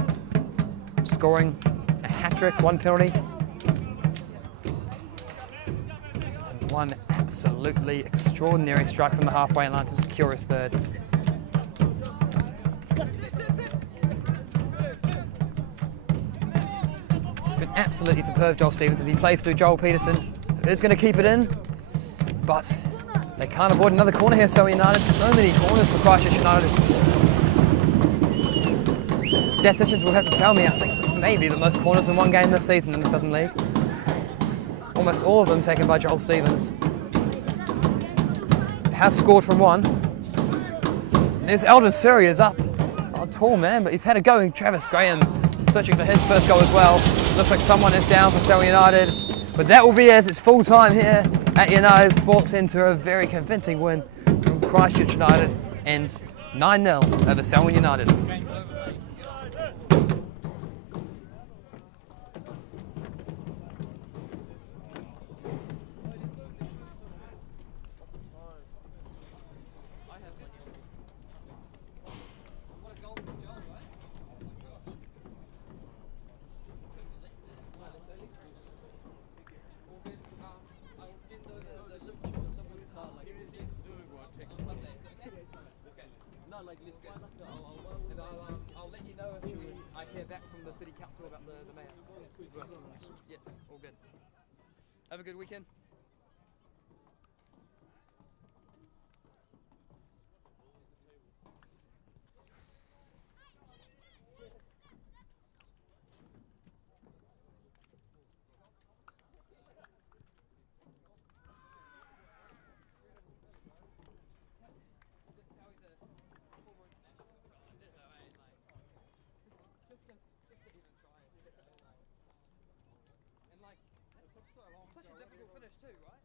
scoring a hat-trick, 1 penalty. And 1 absolutely extraordinary strike from the halfway line to secure his third. It's been absolutely superb, Joel Stevens, as he plays through Joel Peterson, who is going to keep it in, but they can't avoid another corner here, Selwyn United. So many corners for Christchurch United. Statisticians will have to tell me, I think this may be the most corners in one game this season in the Southern League. Almost all of them taken by Joel Stevens. They have scored from 1. There's Alden Surrey is up. Not a tall man, but he's had a go. Travis Graham searching for his first goal as well. Looks like someone is down for Selwyn United. But that will be as it's full time here at United Sports Centre. A very convincing win from Christchurch United, and 9-0 over Selwyn United. from the city council about the mayor? Yes, all good. Have a good weekend. Just how he's a former international. Just to even try it. And like, that took so long. Such a difficult finish too, right?